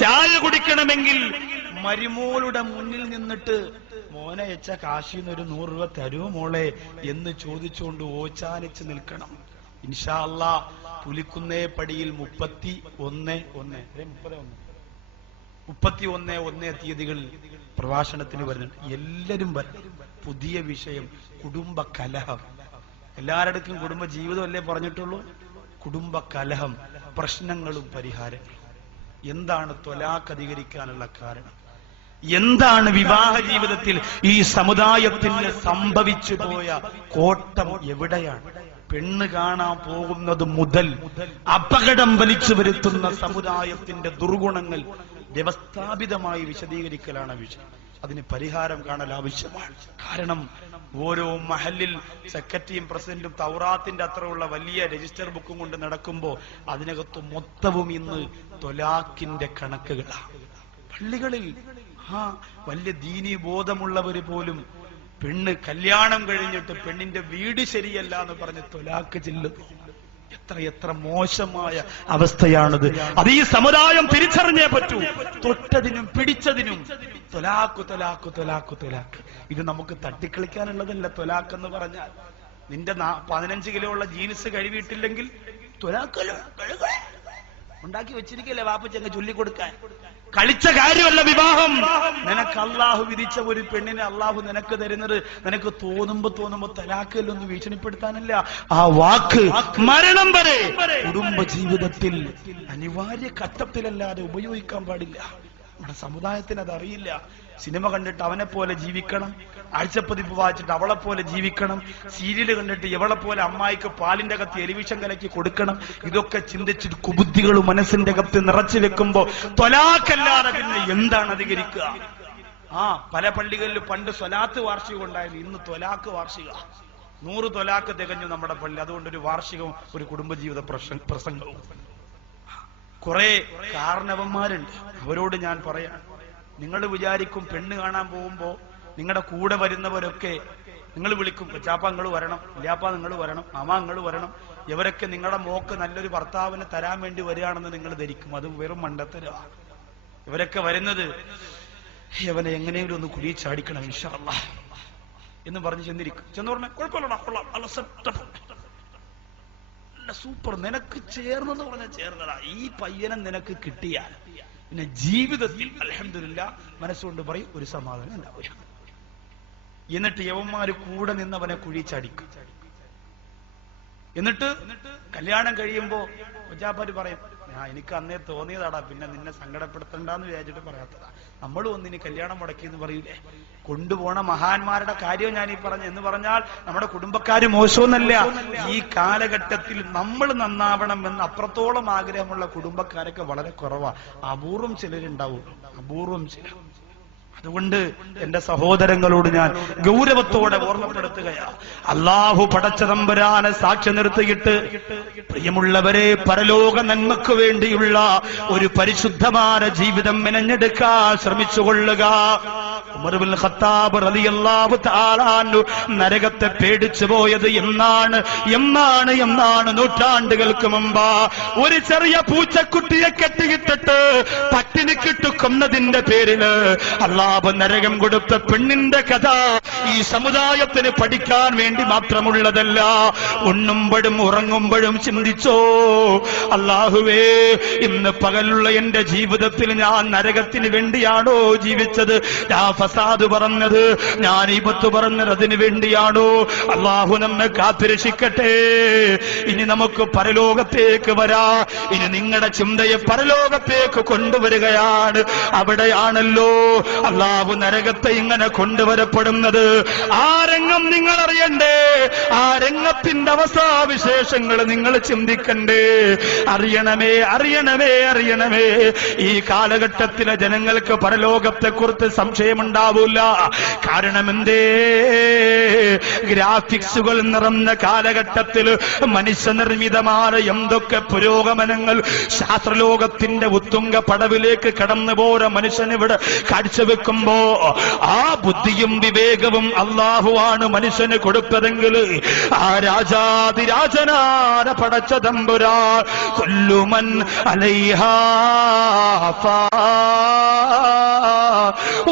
ചായ കുടിക്കണമെങ്കിൽ മരുമോളുടെ മുന്നിൽ നിന്നിട്ട് മോനെ വെച്ച കാശിന്നൊരു 100 രൂപ തരുമോ മോളെ എന്ന് ചോദിച്ചുകൊണ്ട് ഓച്ചാനിച്ച് നിൽക്കണം. ഇൻഷാ അല്ലാഹ് പുലിക്കുന്നേ പടിയിൽ 31 തീയതികൾ പ്രഭാഷണത്തിന് വരുന്നുണ്ട്. എല്ലാരും വരണം. പുതിയ വിഷയം കുടുംബ കലഹം. എല്ലാവരുടെക്കും കുടുംബ ജീവിതമല്ലേ പറഞ്ഞിട്ടുള്ളൂ. കുടുംബ കലഹം, പ്രശ്നങ്ങളും പരിഹാരങ്ങളും. എന്താണ് ത്വലാഖ് അധികരിക്കാനുള്ള കാരണം? എന്താണ് വിവാഹ ജീവിതത്തിൽ ഈ സമുദായത്തിന് സംഭവിച്ചു പോയ കോട്ടം എവിടെയാണ്? പെണ്ണ് കാണാൻ പോകുന്നത് മുതൽ അപകടം വലിച്ചു വരുത്തുന്ന സമുദായത്തിന്റെ ദുർഗുണങ്ങൾ വ്യവസ്ഥാപിതമായി വിശദീകരിക്കലാണ് വിഷയം. അതിന് പരിഹാരം കാണൽ ആവശ്യമാണ്. കാരണം ഓരോ മഹലിൽ സെക്രട്ടറിയും പ്രസിഡന്റും തൗറാത്തിന്റെ അത്രയുള്ള വലിയ രജിസ്റ്റർ ബുക്കും കൊണ്ട് നടക്കുമ്പോ അതിനകത്ത് മൊത്തവും ഇന്ന് ത്വലാഖിന്റെ കണക്കുകളാണ്. പള്ളികളിൽ വലിയ ദീനീ ബോധമുള്ളവര് പോലും പെണ്ണ് കല്യാണം കഴിഞ്ഞിട്ട് പെണ്ണിന്റെ വീട് ശരിയല്ല എന്ന് പറഞ്ഞ് ത്വലാഖ് ചെല്ലുന്നു. എത്ര മോശമായ അവസ്ഥയാണിത്. അത് ഈ സമുദായം തിരിച്ചറിഞ്ഞേ പറ്റൂ. തൊട്ടതിനും പിടിച്ചതിനും ത്വലാഖ് ത്വലാഖ് ത്വലാഖ് ത്വലാഖ്. ഇത് നമുക്ക് തട്ടിക്കളിക്കാനുള്ളതല്ല. ത്വലാഖ് എന്ന് പറഞ്ഞാൽ നിന്റെ 15 കിലോ ഉള്ള ജീൻസ് കഴുകിയിട്ടില്ലെങ്കിൽ ത്വലാഖ് ഉണ്ടാക്കി വെച്ചിരിക്കല്ലേ വാപ്പച്ചങ്ങ് ചൊല്ലിക്കൊടുക്കാൻ. കളിച്ച കാര്യമല്ല വിവാഹം. നിനക്ക് അള്ളാഹു വിധിച്ച ഒരു പെണ്ണിനെ അള്ളാഹു നിനക്ക് തരുന്നത് നിനക്ക് തോന്നുമ്പോ തലാഖിലൊന്ന് ഭീഷണിപ്പെടുത്താനല്ല. ആ വാക്ക് മരണം വരെ കുടുംബ ജീവിതത്തിൽ അനിവാര്യ ഘട്ടത്തിലല്ലാതെ ഉപയോഗിക്കാൻ പാടില്ല. നമ്മുടെ സമുദായത്തിന് അതറിയില്ല. സിനിമ കണ്ടിട്ട് അവനെ പോലെ ജീവിക്കണം, ആഴ്ചപ്പതിപ്പ് വായിച്ചിട്ട് അവളെ പോലെ ജീവിക്കണം, സീരിയൽ കണ്ടിട്ട് ഇവളെ പോലെ അമ്മായിക്ക് പാലിന്റെ അകത്ത് ടെലിവിഷൻ കലക്കി കൊടുക്കണം. ഇതൊക്കെ ചിന്തിച്ചിട്ട് കുബുദ്ധികൾ മനസ്സിന്റെ അകത്ത് നിറച്ചു വെക്കുമ്പോ ത്വലാഖല്ലാതെ പിന്നെ എന്താണ് അധികരിക്കുക? പല പള്ളികളിൽ പണ്ട് സ്വലാത്ത് വാർഷികം ഉണ്ടായിരുന്നു. ഇന്ന് ത്വലാഖ് വാർഷിക. 100 ത്വലാഖ് തികഞ്ഞു നമ്മുടെ പള്ളി. അതുകൊണ്ട് ഒരു വാർഷികവും ഒരു കുടുംബജീവിത പ്രസംഗവും. കുറെ കാരണവന്മാരുണ്ട്. അവരോട് ഞാൻ പറയാം, നിങ്ങൾ വിചാരിക്കും പെണ്ണ് കാണാൻ പോകുമ്പോ നിങ്ങളുടെ കൂടെ വരുന്നവരൊക്കെ നിങ്ങൾ വിളിക്കും, ചാപ്പ നിങ്ങൾ വരണം, ഇല്ലാപ്പ നിങ്ങൾ വരണം, മാമ നിങ്ങൾ വരണം. ഇവരൊക്കെ നിങ്ങളുടെ മോക്ക് നല്ലൊരു ഭർത്താവിനെ തരാൻ വേണ്ടി വരികയാണെന്ന് നിങ്ങൾ ധരിക്കും. അത് വെറും മണ്ടത്തരമാണ്. ഇവരൊക്കെ വരുന്നത് ഇവനെ എങ്ങനെയെങ്കിലും ഒന്ന് കുഴി ചാടിക്കണം ഇൻഷാ അല്ലാഹ് എന്ന് പറഞ്ഞ് ചെന്നിരിക്കും. ചെന്ന് പറഞ്ഞ കുഴപ്പമില്ല, സൂപ്പർ, നിനക്ക് ചേർന്നെന്ന് പറഞ്ഞാൽ ചേർന്നടാ. ഈ പയ്യനെ നിനക്ക് കിട്ടിയാൽ പിന്നെ ജീവിതത്തിൽ അൽഹംദുലില്ലാഹ് മനസ്സുകൊണ്ട് പറയും ഒരു സമാധാനം ഉണ്ടാവില്ല. എന്നിട്ട് യവന്മാര് കൂടെ നിന്നവനെ കുഴി ചാടിക്കും. എന്നിട്ട് കല്യാണം കഴിയുമ്പോ മുജാബാര് പറയും, എനിക്ക് അന്നേ തോന്നിയതാടാ, പിന്നെ നിന്നെ സങ്കടപ്പെടുത്തണ്ടെന്ന് വിചാരിച്ചിട്ട് പറയാത്തതാ. നമ്മളും ഒന്നിന് കല്യാണം മുടക്കി എന്ന് പറയൂലേ. കൊണ്ടുപോണ മഹാന്മാരുടെ കാര്യം ഞാൻ ഈ പറഞ്ഞു എന്ന് പറഞ്ഞാൽ നമ്മുടെ കുടുംബക്കാര് മോശമെന്നല്ല. ഈ കാലഘട്ടത്തിൽ നമ്മൾ നന്നാവണം എന്ന് അത്രത്തോളം ആഗ്രഹമുള്ള കുടുംബക്കാരൊക്കെ വളരെ കുറവാ. അപൂർവം ചിലരുണ്ടാവും, അപൂർവം ചിലർ. അതുകൊണ്ട് എന്റെ സഹോദരങ്ങളോട് ഞാൻ ഗൗരവത്തോടെ ഓർമ്മപ്പെടുത്തുകയാ, അല്ലാഹു പടച്ച തമ്പുരാനെ സാക്ഷി നിർത്തിയിട്ട് പ്രിയമുള്ളവരെ പരലോക നന്മക്ക് വേണ്ടിയുള്ള ഒരു പരിശുദ്ധമായ ജീവിതം മെനഞ്ഞെടുക്കാൻ ശ്രമിച്ചുകൊള്ളുക. ഉമർ ഇബ്നുൽ ഖത്താബ് റളിയല്ലാഹു തആല അൻഹു നരകത്തെ പേടിച്ചു പോയത് എന്നാണ് നൂറ്റാണ്ടുകൾക്ക് മുമ്പ്. ഒരു ചെറിയ പൂച്ചക്കുട്ടിയെ കെട്ടിയിട്ടിട്ട് പട്ടിണിക്കിട്ടു കൊന്നതിന്റെ പേരില് അല്ലാഹു നരകം കൊടുത്ത പെണ്ണിന്റെ കഥ ഈ സമുദായത്തിന് പഠിക്കാൻ വേണ്ടി മാത്രമുള്ളതല്ല. ഉണ്ണുമ്പോഴും ഉറങ്ങുമ്പോഴും ചിന്തിച്ചോ, അല്ലാഹുവേ ഇന്ന് പകലുള്ള എന്റെ ജീവിതത്തിൽ ഞാൻ നരകത്തിന് വേണ്ടിയാണോ ജീവിച്ചത്? ഞാൻ ഫസാദ് പറഞ്ഞത്, ഞാൻ ഇബത്ത് പറഞ്ഞത് അതിനു വേണ്ടിയാണോ? അല്ലാഹു നമ്മെ കാത്തുരക്ഷിക്കട്ടെ. ഇനി നമുക്ക് പരലോകത്തേക്ക് വരാ. ഇനി നിങ്ങളുടെ ചിന്തയെ പരലോകത്തേക്ക് കൊണ്ടുവരികയാണ്. അവിടെയാണല്ലോ അല്ലാഹു നരകത്തെ ഇങ്ങനെ കൊണ്ടുവരപ്പെടുന്നത്. ആ രംഗം നിങ്ങൾ അറിയണ്ടേ? ആ രംഗത്തിന്റെ അവസ്ഥാവിശേഷങ്ങൾ നിങ്ങൾ ചിന്തിക്കണ്ടേ? അറിയണമേ. ഈ കാലഘട്ടത്തിലെ ജനങ്ങൾക്ക് പരലോകത്തെ കുറിച്ച് സംശയമുണ്ടാവൂല. കാരണം എന്തേ? ഗ്രാഫിക്സുകൾ നിറഞ്ഞ കാലഘട്ടത്തിൽ മനുഷ്യനിർമ്മിതമായ എന്തൊക്കെ പുരോഗമനങ്ങൾ ശാസ്ത്രലോകത്തിന്റെ ഉത്തുംഗ പടവിലേക്ക് കടന്നു പോര മനുഷ്യനിവിടെ കാഴ്ചവെക്കുമ്പോ ആ ബുദ്ധിയും വിവേകവും അല്ലാഹുവാണ് മനുഷ്യന് കൊടുത്തതെങ്കിൽ ആ രാജാതിരാജനാന പടച്ച തമ്പുരാൻ കുല്ലുമൻ അലൈഹാ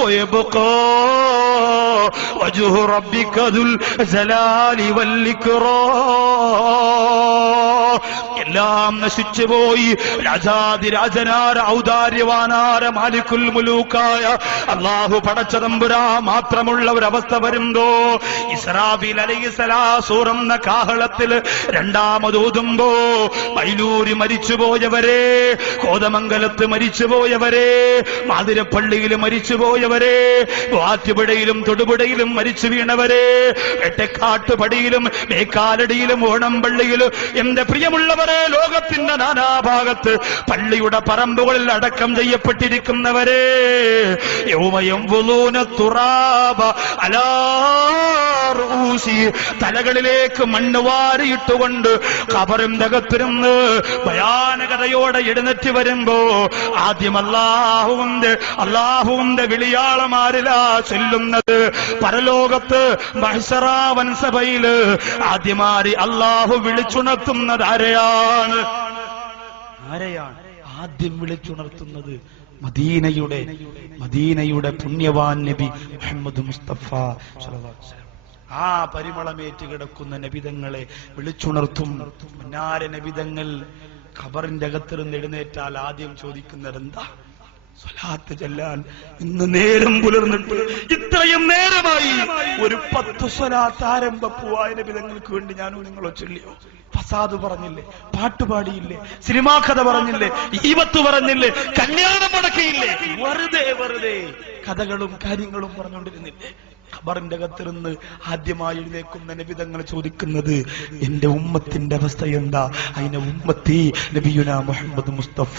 ويبقى وجه ربك ذو الجلال والإكرام. എല്ലാം നശിച്ചുപോയി. രാജാതിരാജനാര ഔദാര്യവാനാര മാലിക്കുൽ മുലൂക്കായ അല്ലാഹു പടച്ച തമ്പുരാൻ മാത്രമുള്ള ഒരവസ്ഥ വരുമ്പോ ഇസ്രാഫീൽ അലൈഹിസ്സലാം സൂറന്ന കാഹളത്തിൽ രണ്ടാമതോതുമ്പോ മൈലൂരി മരിച്ചുപോയവരെ, കോതമംഗലത്ത് മരിച്ചുപോയവരെ, മാതിരപ്പള്ളിയിൽ മരിച്ചുപോയവരെ, വാറ്റുപുഴയിലും തൊടുപുഴയിലും മരിച്ചു വീണവരെ, വെട്ടക്കാട്ടുപടിയിലും മേക്കാലടിയിലും ഓണംപള്ളിയിലും എന്റെ പ്രിയമുള്ളവരെ, ലോകത്തിന്റെ നാനാഭാഗത്ത് പള്ളിയുടെ പറമ്പുകളിൽ അടക്കം ചെയ്യപ്പെട്ടിരിക്കുന്നവരെ, തലകളിലേക്ക് മണ്ണ് വാരിയിട്ടുകൊണ്ട് ഖബറിന്റെ അകത്തിരുന്ന് ഭയാനകതയോടെ എഴുന്നേറ്റ് വരുമ്പോ ആദ്യം അല്ലാഹുവിന്റെ വിളിയാളമാരിലാ ചെല്ലുന്നത്. പരലോകത്ത് മഹ്ശറാവൻ സഭയില് ആദ്യമായി അല്ലാഹു വിളിച്ചുണർത്തുന്നത് ആരെയാണ്? ആദ്യം വിളിച്ചുണർത്തുന്നത് മദീനയുടെ പുണ്യവാൻ നബി മുഹമ്മദ് മുസ്തഫ സ്വല്ലല്ലാഹു അലൈഹി വസല്ലം. ആ പരിമളമേറ്റ് കിടക്കുന്ന നബിതങ്ങളെ വിളിച്ചുണർത്തും. മന്നാരെ നബിതങ്ങൾ ഖബറിന്റെ അകത്തിരുന്ന് എഴുന്നേറ്റാൽ ആദ്യം ചോദിക്കുന്നത് എന്താ? സ്വലാത്ത് ചൊല്ലാൻ. ഇന്ന് നേരം പുലർന്നിട്ട് ഇത്രയും നേരമായി ഒരു 10 സ്വലാത്ത് ആരംഭപ്പുവായ നബിതങ്ങൾക്ക് വേണ്ടി ഞാനോ നിങ്ങളോ ചൊല്ലിയോ? ഫസാദ് പറഞ്ഞില്ലേ, പാട്ടുപാടിയില്ലേ, സിനിമാ കഥ പറഞ്ഞില്ലേ, ഈവത്ത് പറഞ്ഞില്ലേ, കല്യാണം മുടക്കിയില്ലേ, വെറുതെ കഥകളും കാര്യങ്ങളും പറഞ്ഞുകൊണ്ടിരുന്നില്ലേ? ഖബറിന്റെ അകത്തിരുന്ന് ആദ്യമായി എഴുന്നേക്കുന്ന നബിതങ്ങൾ ചോദിക്കുന്നത് എന്റെ ഉമ്മത്തിന്റെ അവസ്ഥ എന്താ? അതിനെ ഉമ്മത്തി നബിയുനാ മുഹമ്മദ് മുസ്തഫ,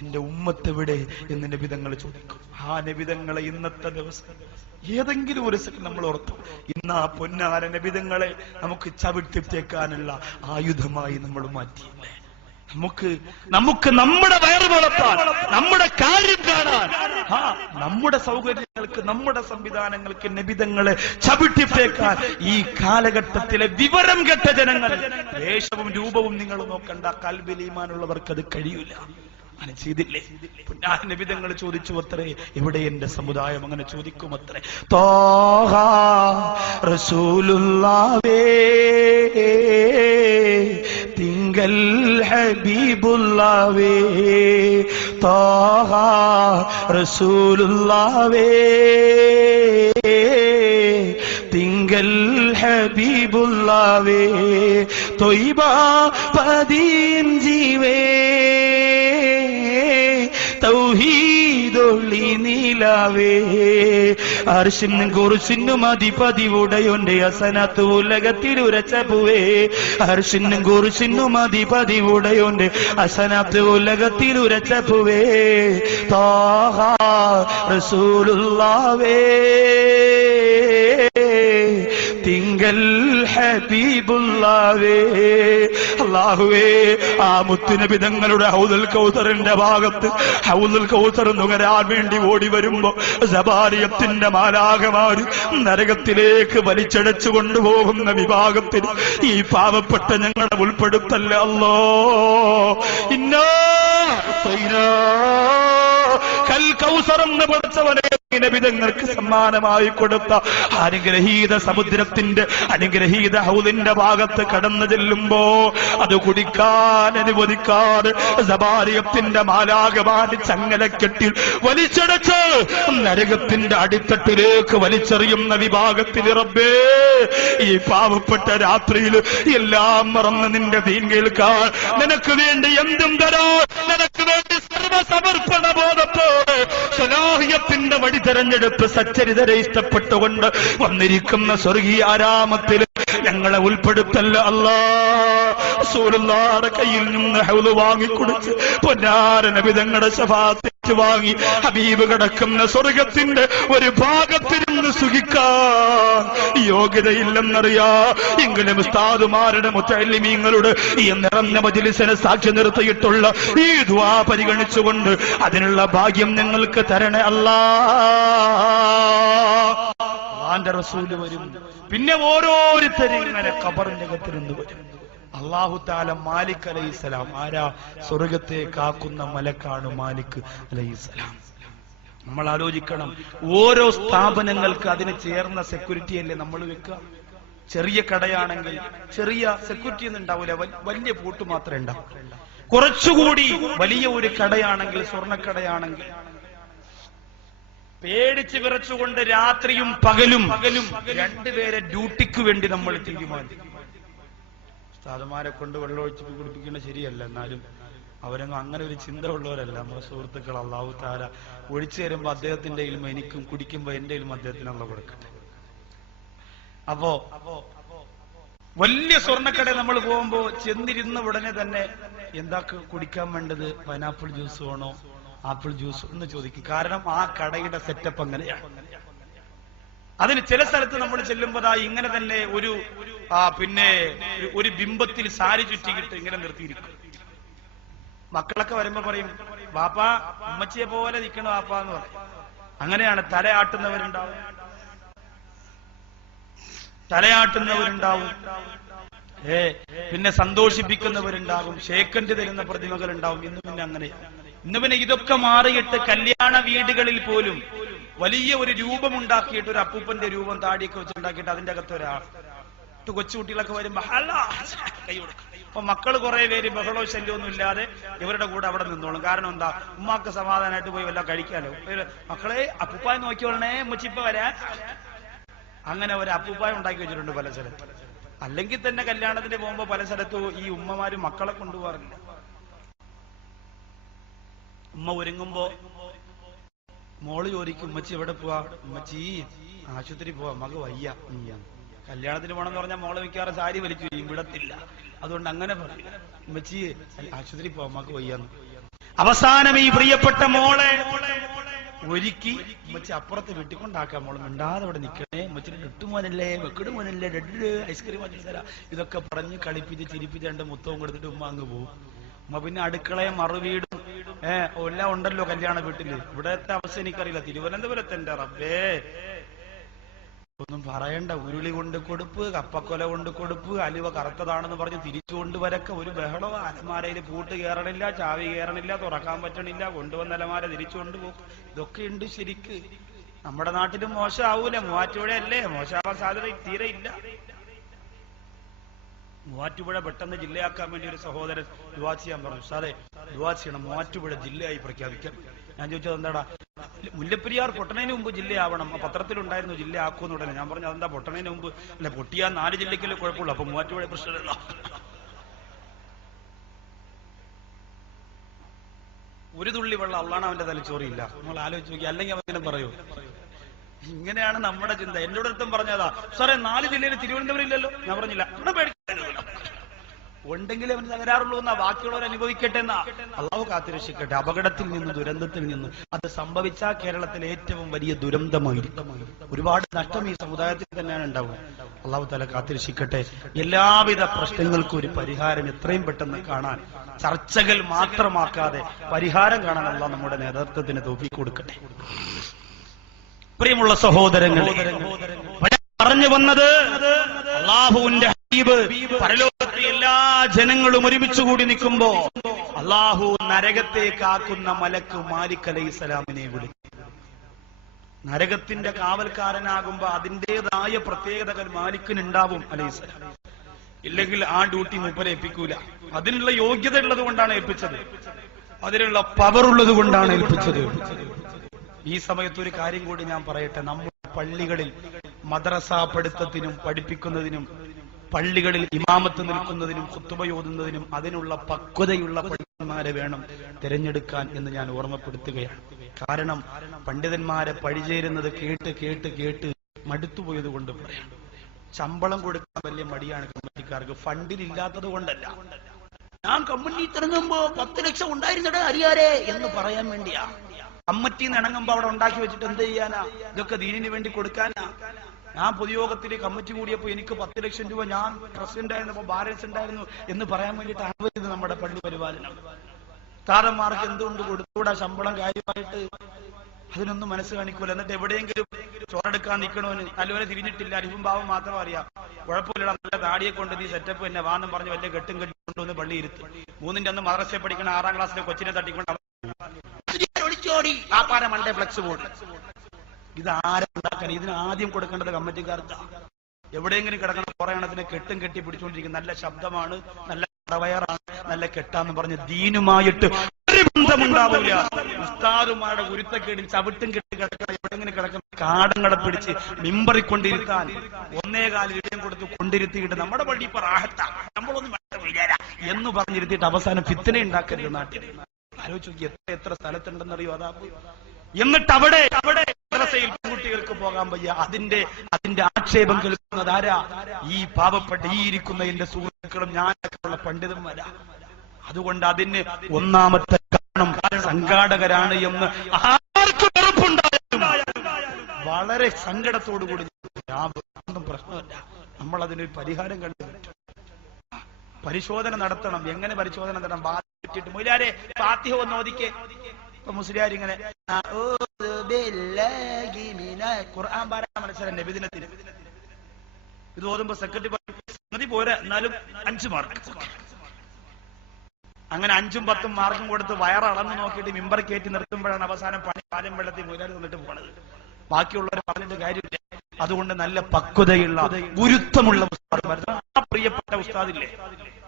എന്റെ ഉമ്മത്ത് എവിടെ എന്ന് നബിതങ്ങൾ ചോദിക്കും. ആ നബിതങ്ങളെ ഇന്നത്തെ ദിവസം ഏതെങ്കിലും ഒരു സെക്കൻഡ് നമ്മൾ ഓർത്തു, ഇന്ന് ആ പൊന്നാര നബിതങ്ങളെ നമുക്ക് ചവിട്ടിത്തേക്കാനുള്ള ആയുധമായി നമ്മൾ മാറ്റിയില്ലേ? നമുക്ക് നമ്മുടെ വയറ് വളർത്താൻ, നമ്മുടെ കാര്യം കാണാൻ, നമ്മുടെ സൗകര്യങ്ങൾക്ക്, നമ്മുടെ സംവിധാനങ്ങൾക്ക് നബിതങ്ങളെ ചവിട്ടിത്തേക്കാൻ ഈ കാലഘട്ടത്തിലെ വിവരം കെട്ട ജനങ്ങൾ, വേഷവും രൂപവും നിങ്ങൾ നോക്കണ്ട, കൽബിൽ ഈമാനുള്ളവർക്ക് അത് കഴിയൂല. അങ്ങനെ ചെയ്തില്ലേ? നബിതങ്ങൾ ചോദിച്ചു അത്രേ, എവിടെ എന്റെ സമുദായം? അങ്ങനെ ചോദിക്കുമത്രേ. ത്വാഹ റസൂലുള്ളാഹേ തിങ്കൽ ഹബീബുള്ളാഹേ, ത്വാഹ റസൂലുള്ളാഹേ തിങ്കൽ ഹബീബുള്ളാഹേ, ത്വയ്ബ പദീം ജീവേ തൗഹീദൊളി നീലാവേ, അർശിനും കുർശിനും അധിപതി ഉടയോന്റെ ഹസനത്ത് ഉലകത്തിലുരച്ചപുവേ, അർശിനും കുർശിനും അധിപതി ഉടയോന്റെ ഹസനത്ത് ഉലകത്തിലുരച്ചപുവേ, ത്വാഹ റസൂലുള്ളാഹേ തിങ്കൽ ഹബീബുള്ളാഹേ. അല്ലാഹുവേ, ആ മുത്തുനബിതങ്ങളുടെ ഹൗദുൽ കൗസറിന്റെ ഭാഗത്ത് ഹൗദുൽ കൗസർ നുകരാൻ വേണ്ടി ഓടി വരുമ്പോ സബാരിയത്തിന്റെ മാലാഖമാര് നരകത്തിലേക്ക് വലിച്ചടച്ചു കൊണ്ടുപോകുന്ന വിഭാഗത്തിൽ ഈ പാവപ്പെട്ട ഞങ്ങളെ ഉൾപ്പെടുത്തല്ല അല്ലാ. ഇന്നാ കൽ കൗസറെന്ന് പഠിച്ചവനെ നബിതങ്ങൾക്ക് സമ്മാനമായി കൊടുത്ത അനുഗ്രഹീത സമുദ്രത്തിന്റെ അനുഗ്രഹീത ഹൗദിന്റെ ഭാഗത്ത് കടന്നു ചെല്ലുമ്പോ അത് കുടിക്കാൻ അനുവദിക്കാതെ സബാരിയത്തിന്റെ മാലാഖമാര് ചങ്ങലക്കെട്ടിൽ വലിച്ചടച്ച് നരകത്തിന്റെ അടിത്തട്ടിലേക്ക് വലിച്ചെറിയുന്ന വിഭാഗത്തിൽ റബ്ബേ, ഈ പാവപ്പെട്ട രാത്രിയിൽ എല്ലാം മറന്ന് നിന്റെ ദീൻ കേൾക്കാൻ, നിനക്ക് വേണ്ടി എന്തും തരാൻ, നിനക്ക് വേണ്ടി സർവസമർപ്പണ ബോധത്തോടെ സലാഹിയത്തിന്റെ വഴി തെരഞ്ഞെടുപ്പ് സച്ചരിതരെ ഇഷ്ടപ്പെട്ടുകൊണ്ട് വന്നിരിക്കുന്ന സ്വർഗീയ ആരാമത്തിൽ ഞങ്ങളെ ഉൾപ്പെടുത്തല്ല അല്ലാ. റസൂലുള്ളാഹിയുടെ കയ്യിൽ നിന്ന് ഹൗദ് വാങ്ങിക്കുടിച്ച് പൊന്നാര നബിതങ്ങളുടെ ശഫാഅത്ത് വാങ്ങി ഹബീബ് കിടക്കുന്ന സ്വർഗത്തിന്റെ ഒരു ഭാഗത്തിരുന്ന് സുഖിക്കാൻ യോഗ്യതയില്ലെന്നറിയാ. എങ്കിലും ഉസ്താദുമാരുടെ മുത്തഅല്ലിമീങ്ങളുടെ ഈ നിറഞ്ഞ മജ്‌ലിസിനെ സാക്ഷി നിർത്തിയിട്ടുള്ള ഈ ദുആ പരിഗണിച്ചുകൊണ്ട് അതിനുള്ള ഭാഗ്യം ഞങ്ങൾക്ക് തരണേ അല്ലാ. അല്ലാഹുവിന്റെ റസൂല് വരും, പിന്നെ ഓരോരുത്തരും ഇങ്ങനെ ഖബറിന്റെ അകത്തിരുന്ന് വരും. അല്ലാഹു തആല മാലിക് അലൈഹിസ്സലാം, ആരാ? സ്വർഗത്തെ കാക്കുന്ന മലക്കാണ് മാലിക് അലൈഹിസ്സലാം. നമ്മൾ ആലോചിക്കണം, ഓരോ സ്ഥാപനങ്ങൾക്ക് അതിന് ചേർന്ന സെക്യൂരിറ്റി അല്ലേ നമ്മൾ വെക്കുക. ചെറിയ കടയാണെങ്കിൽ ചെറിയ സെക്യൂരിറ്റി ഒന്നും ഉണ്ടാവില്ല, വലിയ പൂട്ട് മാത്രമേ ഉണ്ടാവും. കുറച്ചുകൂടി വലിയ ഒരു കടയാണെങ്കിൽ, സ്വർണ്ണക്കടയാണെങ്കിൽ പേടിച്ച് വിറച്ചുകൊണ്ട് രാത്രിയും പകലും രണ്ടുപേരെ ഡ്യൂട്ടിക്ക് വേണ്ടി നമ്മൾ തീരുമാനിക്കും. ഉസ്താദുമാരെ കൊണ്ട് വെള്ളമൊഴിച്ച് കുടിപ്പിക്കുന്നത് ശരിയല്ല, എന്നാലും അവരൊന്നും അങ്ങനെ ഒരു ചിന്ത ഉള്ളവരല്ല. നമ്മുടെ സുഹൃത്തുക്കൾ അല്ലാഹു തആല ഒഴിച്ചു തരുമ്പോ അദ്ദേഹത്തിന്റെ ഇൽമ എനിക്കും, കുടിക്കുമ്പോ എന്റെ ഇൽമ അദ്ദേഹത്തിന് അല്ലാഹു കൊടുക്കട്ടെ. അപ്പോ വലിയ സ്വർണ്ണക്കട നമ്മൾ പോകുമ്പോ ചെന്നിരുന്ന ഉടനെ തന്നെ എന്താ കുടിക്കാൻ വേണ്ടത്, പൈനാപ്പിൾ ജ്യൂസ് വേണോ ആപ്പിൾ ജ്യൂസ് എന്ന് ചോദിക്കും. കാരണം ആ കടയുടെ സെറ്റപ്പ് അങ്ങനെയാണ്. അതിന് ചില സ്ഥലത്ത് നമ്മൾ ചെല്ലുമ്പോഴാ ഇങ്ങനെ തന്നെ പിന്നെ ഒരു ബിംബത്തിൽ സാരി ചുറ്റിക്കിട്ട് ഇങ്ങനെ നിർത്തിയിരിക്കും. മക്കളൊക്കെ വരുമ്പോ പറയും, വാപ്പാ ഉമ്മച്ചിയെ പോലെ നിൽക്കണം വാപ്പാ എന്ന് പറയും. അങ്ങനെയാണ്. തലയാട്ടുന്നവരുണ്ടാവും, പിന്നെ സന്തോഷിപ്പിക്കുന്നവരുണ്ടാകും, ഷേക്കൻഡ് തരുന്ന പ്രതിമകൾ ഉണ്ടാവും. ഇന്ന് പിന്നെ ഇതൊക്കെ മാറിയിട്ട് കല്യാണ വീടുകളിൽ പോലും വലിയ ഒരു രൂപമുണ്ടാക്കിയിട്ട്, ഒരു അപ്പൂപ്പന്റെ രൂപം താടിയൊക്കെ വെച്ചുണ്ടാക്കിയിട്ട് അതിന്റെ അകത്ത് കൊച്ചുകുട്ടികളൊക്കെ വരുമ്പോ കൈ കൊടുക്കും. അപ്പൊ മക്കൾ കുറെ പേര് ബഹളവും ശല്യമൊന്നും ഇല്ലാതെ ഇവരുടെ കൂടെ അവിടെ നിന്നോളും. കാരണം എന്താ, ഉമ്മാക്ക് സമാധാനമായിട്ട് പോയി വല്ല കഴിക്കാലോ. മക്കളെ അപ്പൂപ്പായ നോക്കിയോളണേ, ഉമ്മച്ചിപ്പ വരാൻ. അങ്ങനെ ഒരു അപ്പൂപ്പായ ഉണ്ടാക്കി വെച്ചിട്ടുണ്ട് പല സ്ഥലത്ത്. അല്ലെങ്കിൽ തന്നെ കല്യാണത്തിന് പോകുമ്പോ പല സ്ഥലത്തും ഈ ഉമ്മമാര് മക്കളെ കൊണ്ടുപോകാറില്ല. ഉമ്മ ഒരുങ്ങുമ്പോ മോള് ചോദിക്കും, ഉമ്മച്ചി എവിടെ പോവാ? ഉമ്മച്ചി ആശുപത്രി പോവാ, മക വയ്യ. കല്യാണത്തിന് പോകണമെന്ന് പറഞ്ഞാൽ മോള് മിക്കവാറും സാരി വലിച്ചു വിടത്തില്ല. അതുകൊണ്ട് അങ്ങനെ പറയും, ഉമ്മച്ചി ആശുപത്രി പോവാ, മക വയ്യാന്ന്. അവസാനം ഈ പ്രിയപ്പെട്ട മോളെ ഒരുക്കി ഉമ്മച്ചി അപ്പുറത്ത് വെട്ടിക്കൊണ്ടാക്കാം. മോള് മിണ്ടാതെ അവിടെ നിൽക്കണേ, ഉമ്മച്ചിന് ഇട്ടുമോനല്ലേ വെക്കിടുമോനല്ലേ ഐസ്ക്രീം വാങ്ങി തരാം, ഇതൊക്കെ പറഞ്ഞ് കളിപ്പിച്ച് ചിരിപ്പിച്ച് രണ്ട് മുത്തവും കൊടുത്തിട്ട് ഉമ്മ അങ്ങ് പോകും. ഉമ്മ പിന്നെ അടുക്കളയും മറുവീടും എല്ലാം ഉണ്ടല്ലോ കല്യാണ വീട്ടില്. ഇവിടത്തെ അവസ്ഥ എനിക്കറിയില്ല. തിരുവനന്തപുരത്ത് എന്റെ റബ്ബേ ഒന്നും പറയണ്ട. ഉരുളി കൊണ്ട് കൊടുപ്പ്, കപ്പക്കൊല കൊണ്ട് കൊടുപ്പ്, അലുവ കറുത്തതാണെന്ന് പറഞ്ഞ് തിരിച്ചു കൊണ്ടുവരൊക്കെ ഒരു ബഹളം. അലമാരയിൽ പൂട്ട് കയറണില്ല, ചാവി കയറണില്ല, തുറക്കാൻ പറ്റണില്ല, കൊണ്ടുവന്ന അലമാര തിരിച്ചു കൊണ്ടുപോകും. ഇതൊക്കെ ഉണ്ട് ശരിക്ക്. നമ്മുടെ നാട്ടിലും മോശമാവൂല, മൂവാറ്റുപുഴ അല്ലേ, മോശമാവാൻ സാധ്യത തീരെ ഇല്ല. മൂവാറ്റുപുഴ പെട്ടെന്ന് ജില്ലയാക്കാൻ വേണ്ടി ഒരു സഹോദരൻ ദുആ ചെയ്യാൻ പറഞ്ഞു. സാറേ ദുആ ചെയ്യണം, മൂവാറ്റുപുഴ ജില്ലയായി പ്രഖ്യാപിക്കാം. ഞാൻ ചോദിച്ചത് എന്താടാ? മുല്ലപ്പെരിയാർ പൊട്ടണതിന് മുമ്പ് ജില്ലയാവണം, പത്രത്തിലുണ്ടായിരുന്നു ജില്ലയാക്കുമെന്ന്. ഉടനെ ഞാൻ പറഞ്ഞു, അതെന്താ പൊട്ടണതിന് മുമ്പ്? അല്ലെ പൊട്ടിയാൽ 4 ജില്ലയ്ക്കല്ലേ കുഴപ്പമുള്ളൂ, അപ്പൊ മൂവാറ്റുപുഴ പ്രശ്നമല്ലോ. ഒരു തുള്ളി വെള്ളം അള്ളാണ് അവന്റെ തലച്ചോറിയില്ല. നമ്മൾ ആലോചിച്ച് നോക്കി. അല്ലെങ്കിൽ അവനെ പറയൂ, ഇങ്ങനെയാണ് നമ്മുടെ ചിന്ത. എന്നോട് അടുത്തും പറഞ്ഞതാ, സാറേ 4 ജില്ലയിൽ തിരുവനന്തപുരം ഇല്ലല്ലോ. ഞാൻ പറഞ്ഞില്ല, ഇവിടെ പേടിക്കാനില്ല, ഉണ്ടെങ്കിലും അവന് തകരാറുള്ളൂ എന്നാ, ബാക്കിയുള്ളവർ അനുഭവിക്കട്ടെ എന്നാ. അള്ളാഹു കാത്തുരക്ഷിക്കട്ടെ അപകടത്തിൽ നിന്ന്, ദുരന്തത്തിൽ നിന്ന്. അത് സംഭവിച്ചാൽ കേരളത്തിലെ ഏറ്റവും വലിയ ദുരന്തമായിരിക്കും. ഒരുപാട് നഷ്ടം ഈ സമുദായത്തിൽ തന്നെയാണ് ഉണ്ടാവുക. അള്ളാഹു തആല കാത്തുരക്ഷിക്കട്ടെ. എല്ലാവിധ പ്രശ്നങ്ങൾക്കും ഒരു പരിഹാരം എത്രയും പെട്ടെന്ന് കാണാൻ, ചർച്ചകൾ മാത്രമാക്കാതെ പരിഹാരം കാണാൻ അള്ളാഹു നമ്മുടെ നേതൃത്വത്തിന് തൗഫീഖ് കൊടുക്കട്ടെ. പ്രിയമുള്ള സഹോദരങ്ങളെ, പറഞ്ഞു വന്നത്, അല്ലാഹുവിന്റെ ഹബീബ് പരലോകത്തെ എല്ലാ ജനങ്ങളും ഒരുമിച്ച് കൂടി നിൽക്കുമ്പോ അല്ലാഹു നരകത്തേക്ക് ആക്കുന്ന മലക്ക് മാലിക് അലൈഹിസ്സലാമിനെ വിളിക്കും. നരകത്തിന്റെ കാവൽക്കാരനാകുമ്പോ അതിൻ്റെതായ പ്രത്യേകതകൾ മാലിക്കിനുണ്ടാവും അലൈഹിസ്സലാം. ഇല്ലെങ്കിൽ ആ ഡ്യൂട്ടി മൂപ്പരെ ഏൽപ്പിക്കൂല. അതിനുള്ള യോഗ്യത ഉള്ളത് കൊണ്ടാണ് ഏൽപ്പിച്ചത്, അതിനുള്ള പവർ ഉള്ളത് കൊണ്ടാണ് ഏൽപ്പിച്ചത്. ഈ സമയത്ത് ഒരു കാര്യം കൂടി ഞാൻ പറയട്ടെ. നമ്മുടെ പള്ളികളിൽ മദ്രസ പഠിത്തത്തിനും പഠിപ്പിക്കുന്നതിനും, പള്ളികളിൽ ഇമാമത്ത് നിൽക്കുന്നതിനും ഖുത്ബ ഓതുന്നതിനും അതിനുള്ള പക്വതയുള്ള പണ്ഡിതന്മാരെ വേണം തിരഞ്ഞെടുക്കാൻ എന്ന് ഞാൻ ഓർമ്മപ്പെടുത്തുകയാണ്. കാരണം പണ്ഡിതന്മാരെ പഴിചേരുന്നത് കേട്ട് കേട്ട് കേട്ട് മടുത്തുപോയത് കൊണ്ട് പറയാം. ശമ്പളം കൊടുക്കാൻ വലിയ മടിയാണ് കമ്മിറ്റിക്കാർക്ക്, ഫണ്ടിലില്ലാത്തത് കൊണ്ടല്ല. ഞാൻ കമ്മിറ്റി തിരഞ്ഞുമ്പോ 10 ലക്ഷം ഉണ്ടായിരുന്നടേ അരിയാരെ എന്ന് പറയാൻ വേണ്ടിയാ. കമ്മിറ്റിന്ന് ഇണങ്ങുമ്പോ അവിടെ ഉണ്ടാക്കി വെച്ചിട്ട് എന്ത് ചെയ്യാനാ? ഇതൊക്കെ ദീനിന് വേണ്ടി കൊടുക്കാനാ. ഞാൻ പൊതുയോഗത്തിൽ കമ്മിറ്റി കൂടിയപ്പോ എനിക്ക് 10 ലക്ഷം രൂപ ഞാൻ പ്രസിഡന്റ് ആയിരുന്നപ്പോ ബാലൻസ് ഉണ്ടായിരുന്നു എന്ന് പറയാൻ വേണ്ടിയിട്ട് ആവരുത് നമ്മുടെ പള്ളി പരിപാലനം. താരന്മാർക്ക് എന്തുകൊണ്ട് കൊടുത്തുകൂടാ ശമ്പളം കാര്യമായിട്ട്? അതിനൊന്നും മനസ്സ് കാണിക്കൂല. എന്നിട്ട് എവിടെയെങ്കിലും ചോറെടുക്കാൻ നിൽക്കണോന് നല്ലവരെ തിരിഞ്ഞിട്ടില്ല, അരിവും ഭാവം മാത്രം അറിയാം. കുഴപ്പമില്ല, നല്ല താടിയെ കൊണ്ട് നീ സെറ്റപ്പ് തന്നെ വാന്നും പറഞ്ഞ് വലിയ കെട്ടും കെട്ടുകൊണ്ടുവന്ന് പള്ളി ഇരുത്തി. 3ന്റെ അന്ന് മദ്രസയിൽ പഠിക്കണ 6ാം ക്ലാസ്സിലെ കൊച്ചിനെ തട്ടിക്കൊണ്ട് കുറ്റിയോടി വാപ്പാരെ മണ്ടേ ഫ്ലെക്സ് ബോർഡ്. ഇത് ആരുണ്ടാക്കാൻ? ഇതിന് ആദ്യം കൊടുക്കേണ്ടത് കമ്മിറ്റിക്കാർക്ക്. എവിടെയെങ്കിലും കിടക്കുന്ന കുറെ എണ്ണത്തിനെ കെട്ടും കെട്ടി പിടിച്ചുകൊണ്ടിരിക്കും. നല്ല ശബ്ദമാണ്, നല്ല വയറാണ്, നല്ല കെട്ടാന്ന് പറഞ്ഞ് ദീനുമായിട്ട് ഒരു ബന്ധമുണ്ടാവില്ല. ഉസ്താദുമാരുടെ ഗുരുത്തക്കേടും ചവിട്ടും കെട്ടി കിടക്കുന്ന എവിടെയെങ്കിലും കിടക്കുന്ന കാടങ്ങളെ പിടിച്ച് മിമ്പറിക്കൊണ്ടിരുത്താൻ 1.25 രൂപയും കൊടുത്ത് കൊണ്ടിരുത്തിയിട്ട് നമ്മുടെ പള്ളി ഇപ്പൊ റാഹത്താ, നമ്മളൊന്നും എന്ന് പറഞ്ഞിരുത്തിയിട്ട് അവസാനം ഫിത്തന ഉണ്ടാക്കരുത് നാട്ടിൽ. ആലോചിച്ച് നോക്കി എത്ര സ്ഥലത്തുണ്ടെന്നറിയോ അതാ. എന്നിട്ട് അവിടെ മദ്രസയിൽ പെൺകുട്ടികൾക്ക് പോകാൻ വയ്യ. അതിന്റെ ആക്ഷേപം കേൾക്കുന്നത് ആരാ? ഈ പാവപ്പെട്ട ഈ ഇരിക്കുന്ന എന്റെ സുഹൃത്തുക്കളും ഞാനൊക്കെയുള്ള പണ്ഡിതന്മാരാ. അതുകൊണ്ട് അതിന് ഒന്നാമത്തെ കാരണം സംഘാടകരാണ് എന്ന് ആർക്കും ഉറപ്പുണ്ടായാലും വളരെ സങ്കടത്തോടുകൂടി ഒന്നും പ്രശ്നമല്ല, നമ്മൾ അതിനൊരു പരിഹാരം കണ്ടുപിടിച്ചു. പരിശോധന നടത്തണം. എങ്ങനെ പരിശോധന നടത്തണം? ബാധിച്ചിട്ട് മൊയിലാരെ ഫാത്തിഹ ഒന്ന് ഓദിക്കേ. ഇപ്പൊ മുസ്ലിയാർ ഇങ്ങനെ ഖുർആൻ പാരായണ മത്സരം നബിദിനത്തിന് ഇത് ഓതുമ്പോ സെക്രട്ടറി പോരാ, എന്നാലും 5 മാർക്ക്. അങ്ങനെ 5ഉം 10ഉം മാർക്കും കൊടുത്ത് വയറളന്ന് നോക്കിയിട്ട് മിമ്പർ കയറ്റി നിർത്തുമ്പോഴാണ് അവസാനം പണി പാലം വെള്ളത്തിൽ മുയിലാർ തന്നിട്ട് പോണത്. ബാക്കിയുള്ളവർ പറഞ്ഞിട്ട് കാര്യമില്ല. അതുകൊണ്ട് നല്ല പക്വതയുള്ള ഗുരുത്വമുള്ള ഉസ്താദ്, പ്രിയപ്പെട്ട ഉസ്താദില്ലേ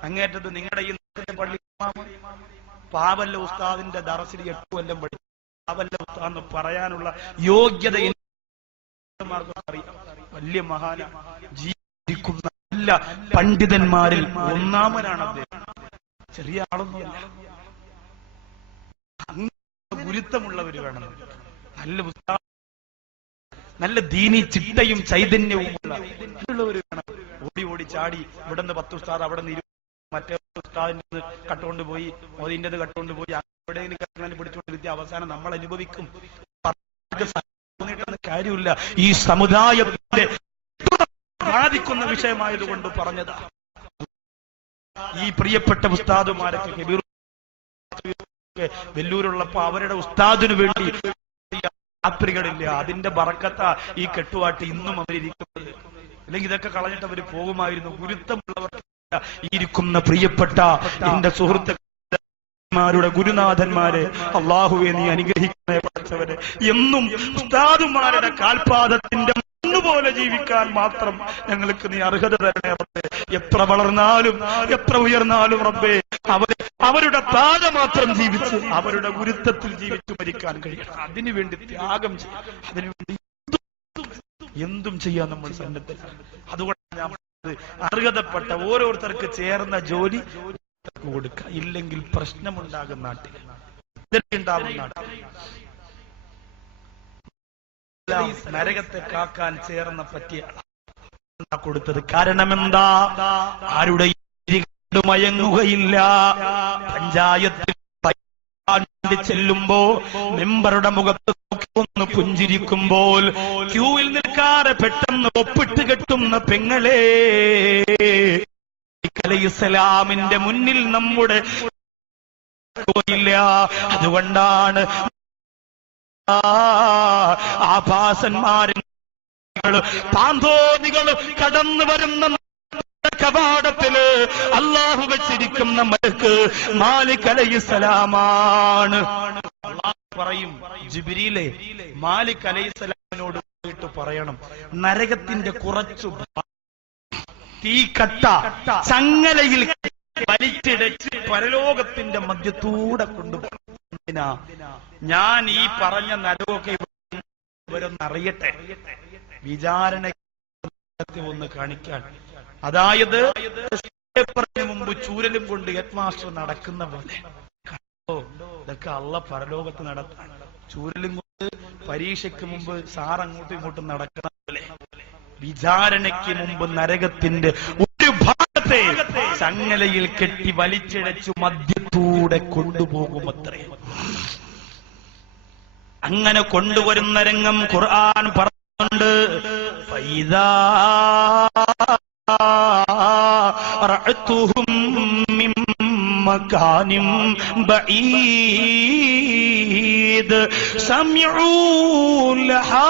അങ്ങേറ്റത് നിങ്ങളുടെ ഈ പള്ളി പാവല്ല ഉസ്താദിന്റെ ദറസിൽ 8 കൊല്ലം പഠിച്ചു. പാവല്ല ഉസ്താദ് എന്ന് പറയാനുള്ള യോഗ്യത അറിയാം. വലിയ മഹാന ജീവിക്കുന്ന നല്ല പണ്ഡിതന്മാരിൽ ഒന്നാമനാണ് അദ്ദേഹം. ചെറിയ ആളൊന്നുമല്ല. അങ്ങനെ ഗുരുത്വമുള്ളവര് വേണം. നല്ല ഉസ്താദ്, നല്ല ദീനി ചിട്ടയും ചൈതന്യവും ഉള്ളവര് വേണം. ഓടി ചാടി ഇവിടുന്ന് 10 ഉസ്താദ്, അവിടെ നിന്ന് മറ്റേ ഉസ്താദിന്റെ കട്ടുകൊണ്ടുപോയി, മോദിന്റേത് കട്ടുകൊണ്ടുപോയി, എവിടെയെങ്കിലും പിടിച്ചുകൊണ്ടിരുത്തി അവസാനം നമ്മൾ അനുഭവിക്കും. കാര്യമില്ല. ഈ സമുദായത്തിന്റെ ബാധിക്കുന്ന വിഷയമായതുകൊണ്ട് പറഞ്ഞതാ. ഈ പ്രിയപ്പെട്ട ഉസ്താദുമാരൊക്കെ വെല്ലൂരുള്ളപ്പോ അവരുടെ ഉസ്താദിനു വേണ്ടി യാത്രികളില്ല. അതിന്റെ ബറക്കത്താ ഈ കെട്ടുവാട്ടി ഇന്നും അവരിയ്ക്കുന്നത്. അല്ലെങ്കിൽ ഇതൊക്കെ കളഞ്ഞിട്ട് അവര് പോകുമായിരുന്നു. ഗുരുത്വമുള്ളവർ ഇരിക്കുന്ന പ്രിയപ്പെട്ട എന്റെ സുഹൃത്തുക്കളുടെ ഗുരുനാഥന്മാരെ അള്ളാഹുവെ നീ അനുഗ്രഹിക്കണേ പഠിച്ചവരെ. എന്നും ഉസ്താദുമാരുടെ കാൽപാദത്തിന്റെ പോലെ ജീവിക്കാൻ മാത്രം ഞങ്ങൾക്ക് നീ അർഹത തരണേ റബ്ബേ. എത്ര വളർന്നാലും എത്ര ഉയർന്നാലും റബ്ബേ അവരുടെ പാത മാത്രം ജീവിച്ച് അവരുടെ ഗുരുത്വത്തിൽ ജീവിച്ചു മരിക്കാൻ കഴിയണം. അതിനുവേണ്ടി ത്യാഗം ചെയ്യും, അതിനുവേണ്ടി എന്തും ചെയ്യാൻ നമ്മൾ സന്നദ്ധരാണ്. അതുകൊണ്ട് ഞാൻ അർഹതപ്പെട്ട ഓരോരുത്തർക്ക് ചേർന്ന ജോലി കൊടുക്കുക. ഇല്ലെങ്കിൽ പ്രശ്നമുണ്ടാകും നാട്ടിൽ, ഉണ്ടാകും നാട്ടിൽ. നരകത്തെ കാക്കാൻ ചേർന്ന പറ്റിയ കൊടുത്തത്. കാരണം എന്താ? ആരുടെ മയങ്ങുകയില്ല. പഞ്ചായത്തിൽ ചെല്ലുമ്പോ മെമ്പറുടെ മുഖത്ത് ഒന്ന് പുഞ്ചിരിക്കുമ്പോൾ ക്യൂവിൽ നിൽക്കാതെ പെട്ടെന്ന് ഒപ്പിട്ട് കെട്ടുന്ന പെങ്ങളെ, അലൈഹിസ്സലാമിന്റെ മുന്നിൽ നമ്മുടെ ഇല്ല. അതുകൊണ്ടാണ് ആഭാസന്മാരും പാന്തോതികൾ കടന്നു വരുന്ന കവാടത്തില് അള്ളാഹു വെച്ചിരിക്കുന്ന മലക്ക് മാലിക് അലൈഹിസ്സലാമാണ്. പറയും ജിബ്രീലേ, മാലിക് അലൈഹിസ്സലാമിനോട് പോയിട്ട് പറയണം, നരകത്തിന്റെ കുറച്ചു തീക്കട്ട ചങ്ങലയിൽ വലിച്ചിടച്ച് പരലോകത്തിന്റെ മധ്യത്തൂടെ കൊണ്ടുപോകും. ഞാൻ ഈ പറഞ്ഞ നരകമൊക്കെ ഇവരൊന്നറിയട്ടെ, വിചാരണ ഒന്ന് കാണിക്കാൻ. അതായത് മുമ്പ് ചൂരലും കൊണ്ട് ഹെഡ് മാസ്റ്റർ നടക്കുന്ന പോലെ ഇതൊക്കെ അള്ള പരലോകത്ത് നടത്താൻ. ചൂരലും കൊണ്ട് പരീക്ഷയ്ക്ക് മുമ്പ് സാർ അങ്ങോട്ടും ഇങ്ങോട്ടും നടക്കുന്ന പോലെ വിചാരണയ്ക്ക് മുമ്പ് നരകത്തിന്റെ ഒരു ഭാഗത്തെ ചങ്ങലയിൽ കെട്ടി വലിച്ചിഴച്ചു മധ്യത്തൂടെ കൊണ്ടുപോകുമത്രേ. അങ്ങനെ കൊണ്ടുവരുന്ന രംഗം ഖുർആൻ പറയുന്നുണ്ട്. ഫൈദാ റഅതുഹും മിൻ മകാനിൻ ബഈദ് സമിഉ ലഹാ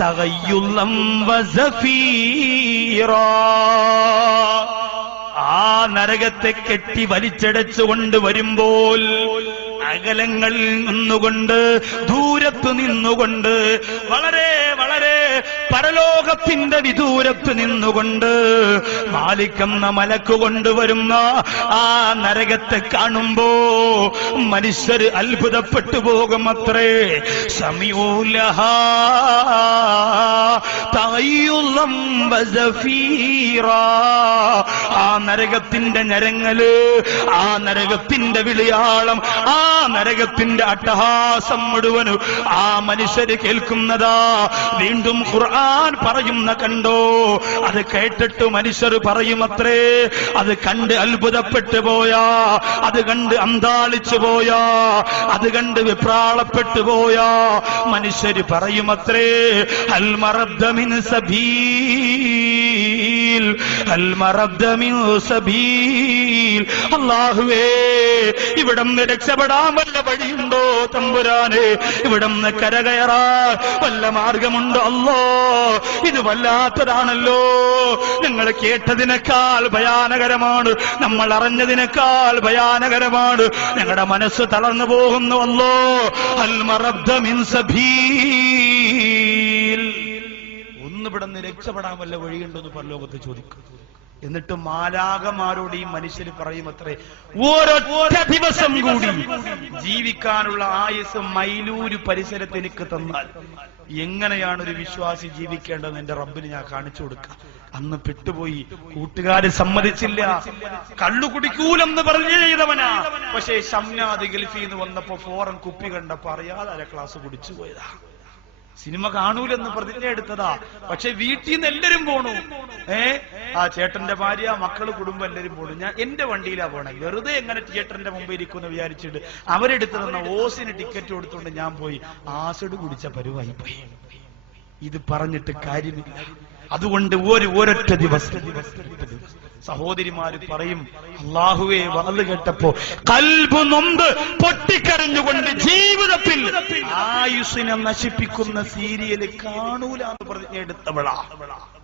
തഗയ്യുലം വസഫീറാ. ആ നരകത്തെ കെട്ടി വലിച്ചടച്ചുകൊണ്ട് വരുമ്പോൾ അകലങ്ങളിൽ നിന്നുകൊണ്ട്, ദൂരത്ത് നിന്നുകൊണ്ട്, വളരെ വളരെ പരലോകത്തിന്റെ വിദൂരത്ത് നിന്നുകൊണ്ട് മാലിക്കെന്ന മലക്ക് കൊണ്ടുവരുന്ന ആ നരകത്തെ കാണുമ്പോ മനുഷ്യര് അത്ഭുതപ്പെട്ടു പോകും അത്രേ. സമീഉലഹാ തഅയ്യുളം വസഫീറാ. ആ നരകത്തിന്റെ ഞരങ്ങല്, ആ നരകത്തിന്റെ വിളിയാളം, ആ നരകത്തിന്റെ അട്ടഹാസം മുഴുവനും ആ മനുഷ്യര് കേൾക്കുന്നതാ. വീണ്ടും ഖുർആൻ പറയുന്ന കണ്ടോ, അത് കേട്ടിട്ട് മനുഷ്യർ പറയുമത്രേ, അത് കണ്ട് അത്ഭുതപ്പെട്ടു പോയാ, അത് കണ്ട് അന്താളിച്ചു പോയാ, അത് കണ്ട് വിപ്രാളപ്പെട്ടു പോയാ മനുഷ്യര് പറയുമത്രേ, ഹൽ മറദ്ദ മിൻ സബീൽ, ഹൽ മറദ്ദ മിൻ സബീൽ. അല്ലാഹുവേ, ഇവിടുന്ന് രക്ഷപ്പെടാൻ വല്ല വഴിയുണ്ടോ തമ്പുരാനെ? ഇവിടുന്ന് കരകയറാൻ വല്ല മാർഗമുണ്ടോ? അല്ലോ, ഇത് വല്ലാത്തതാണല്ലോ. ഞങ്ങൾ കേട്ടതിനേക്കാൾ ഭയാനകരമാണ്, നമ്മൾ അറിഞ്ഞതിനേക്കാൾ ഭയാനകരമാണ്. ഞങ്ങളുടെ മനസ്സ് തളർന്നു പോകുന്നു. അല്ലോ, അൽ മറദ്ദ മിൻ സബീൽ. ഒന്നിവിടുന്ന് രക്ഷപ്പെടാൻ വല്ല വഴിയുണ്ടോന്ന് പരലോകത്ത് ചോദിക്കും. എന്നിട്ട് മാലാകമാരോട് ഈ മനുഷ്യര് പറയുമത്രേ, ഓരൊറ്റ ദിവസം കൂടി ജീവിക്കാനുള്ള ആയുസ് മൈലൂര് പരിസരത്ത് എനിക്ക് തന്നാൽ എങ്ങനെയാണ് ഒരു വിശ്വാസി ജീവിക്കേണ്ടതെന്ന് എന്റെ റബ്ബിന് ഞാൻ കാണിച്ചു കൊടുക്കാം. അന്ന് പെട്ടുപോയി, കൂട്ടുകാര് സമ്മതിച്ചില്ല, കള്ളു കുടിക്കൂലെന്ന് പറഞ്ഞു ചെയ്തവനാ. പക്ഷേ ഷംനാദ് ഗൾഫിന്ന് വന്നപ്പോ ഫോറൻ കുപ്പി കണ്ടപ്പോ അറിയാതെ അര ക്ലാസ് കുടിച്ചു പോയതാ. സിനിമ കാണൂലെന്ന് പ്രതിജ്ഞ എടുത്തതാ. പക്ഷെ വീട്ടിൽ നിന്ന് എല്ലാരും പോണു. ആ ചേട്ടന്റെ ഭാര്യ, മക്കള്, കുടുംബം എല്ലാരും പോണു. ഞാൻ എന്റെ വണ്ടിയിലാ പോണേ. വെറുതെ എങ്ങനെ തിയേറ്ററിന്റെ മുമ്പിൽ ഇരിക്കുമെന്ന് വിചാരിച്ചിട്ട് അവരെടുത്ത് തന്ന ഓസിന് ടിക്കറ്റ് കൊടുത്തുകൊണ്ട് ഞാൻ പോയി ആസിഡ് കുടിച്ച പരുവായി പോയി. ഇത് പറഞ്ഞിട്ട് കാര്യമില്ല. അതുകൊണ്ട് ഒരൊറ്റ ദിവസം സഹോദരിമാര് പറയും, അല്ലാഹുവേ, വഅദ് കേട്ടപ്പോ ഖൽബ് നൊന്ത് പൊട്ടിക്കരഞ്ഞുകൊണ്ട് ജീവിതത്തിൽ ആയുസ്സിനെ നശിപ്പിക്കുന്ന സീരിയല് കാണൂല എന്ന് പറഞ്ഞ് എടുത്തവളാ.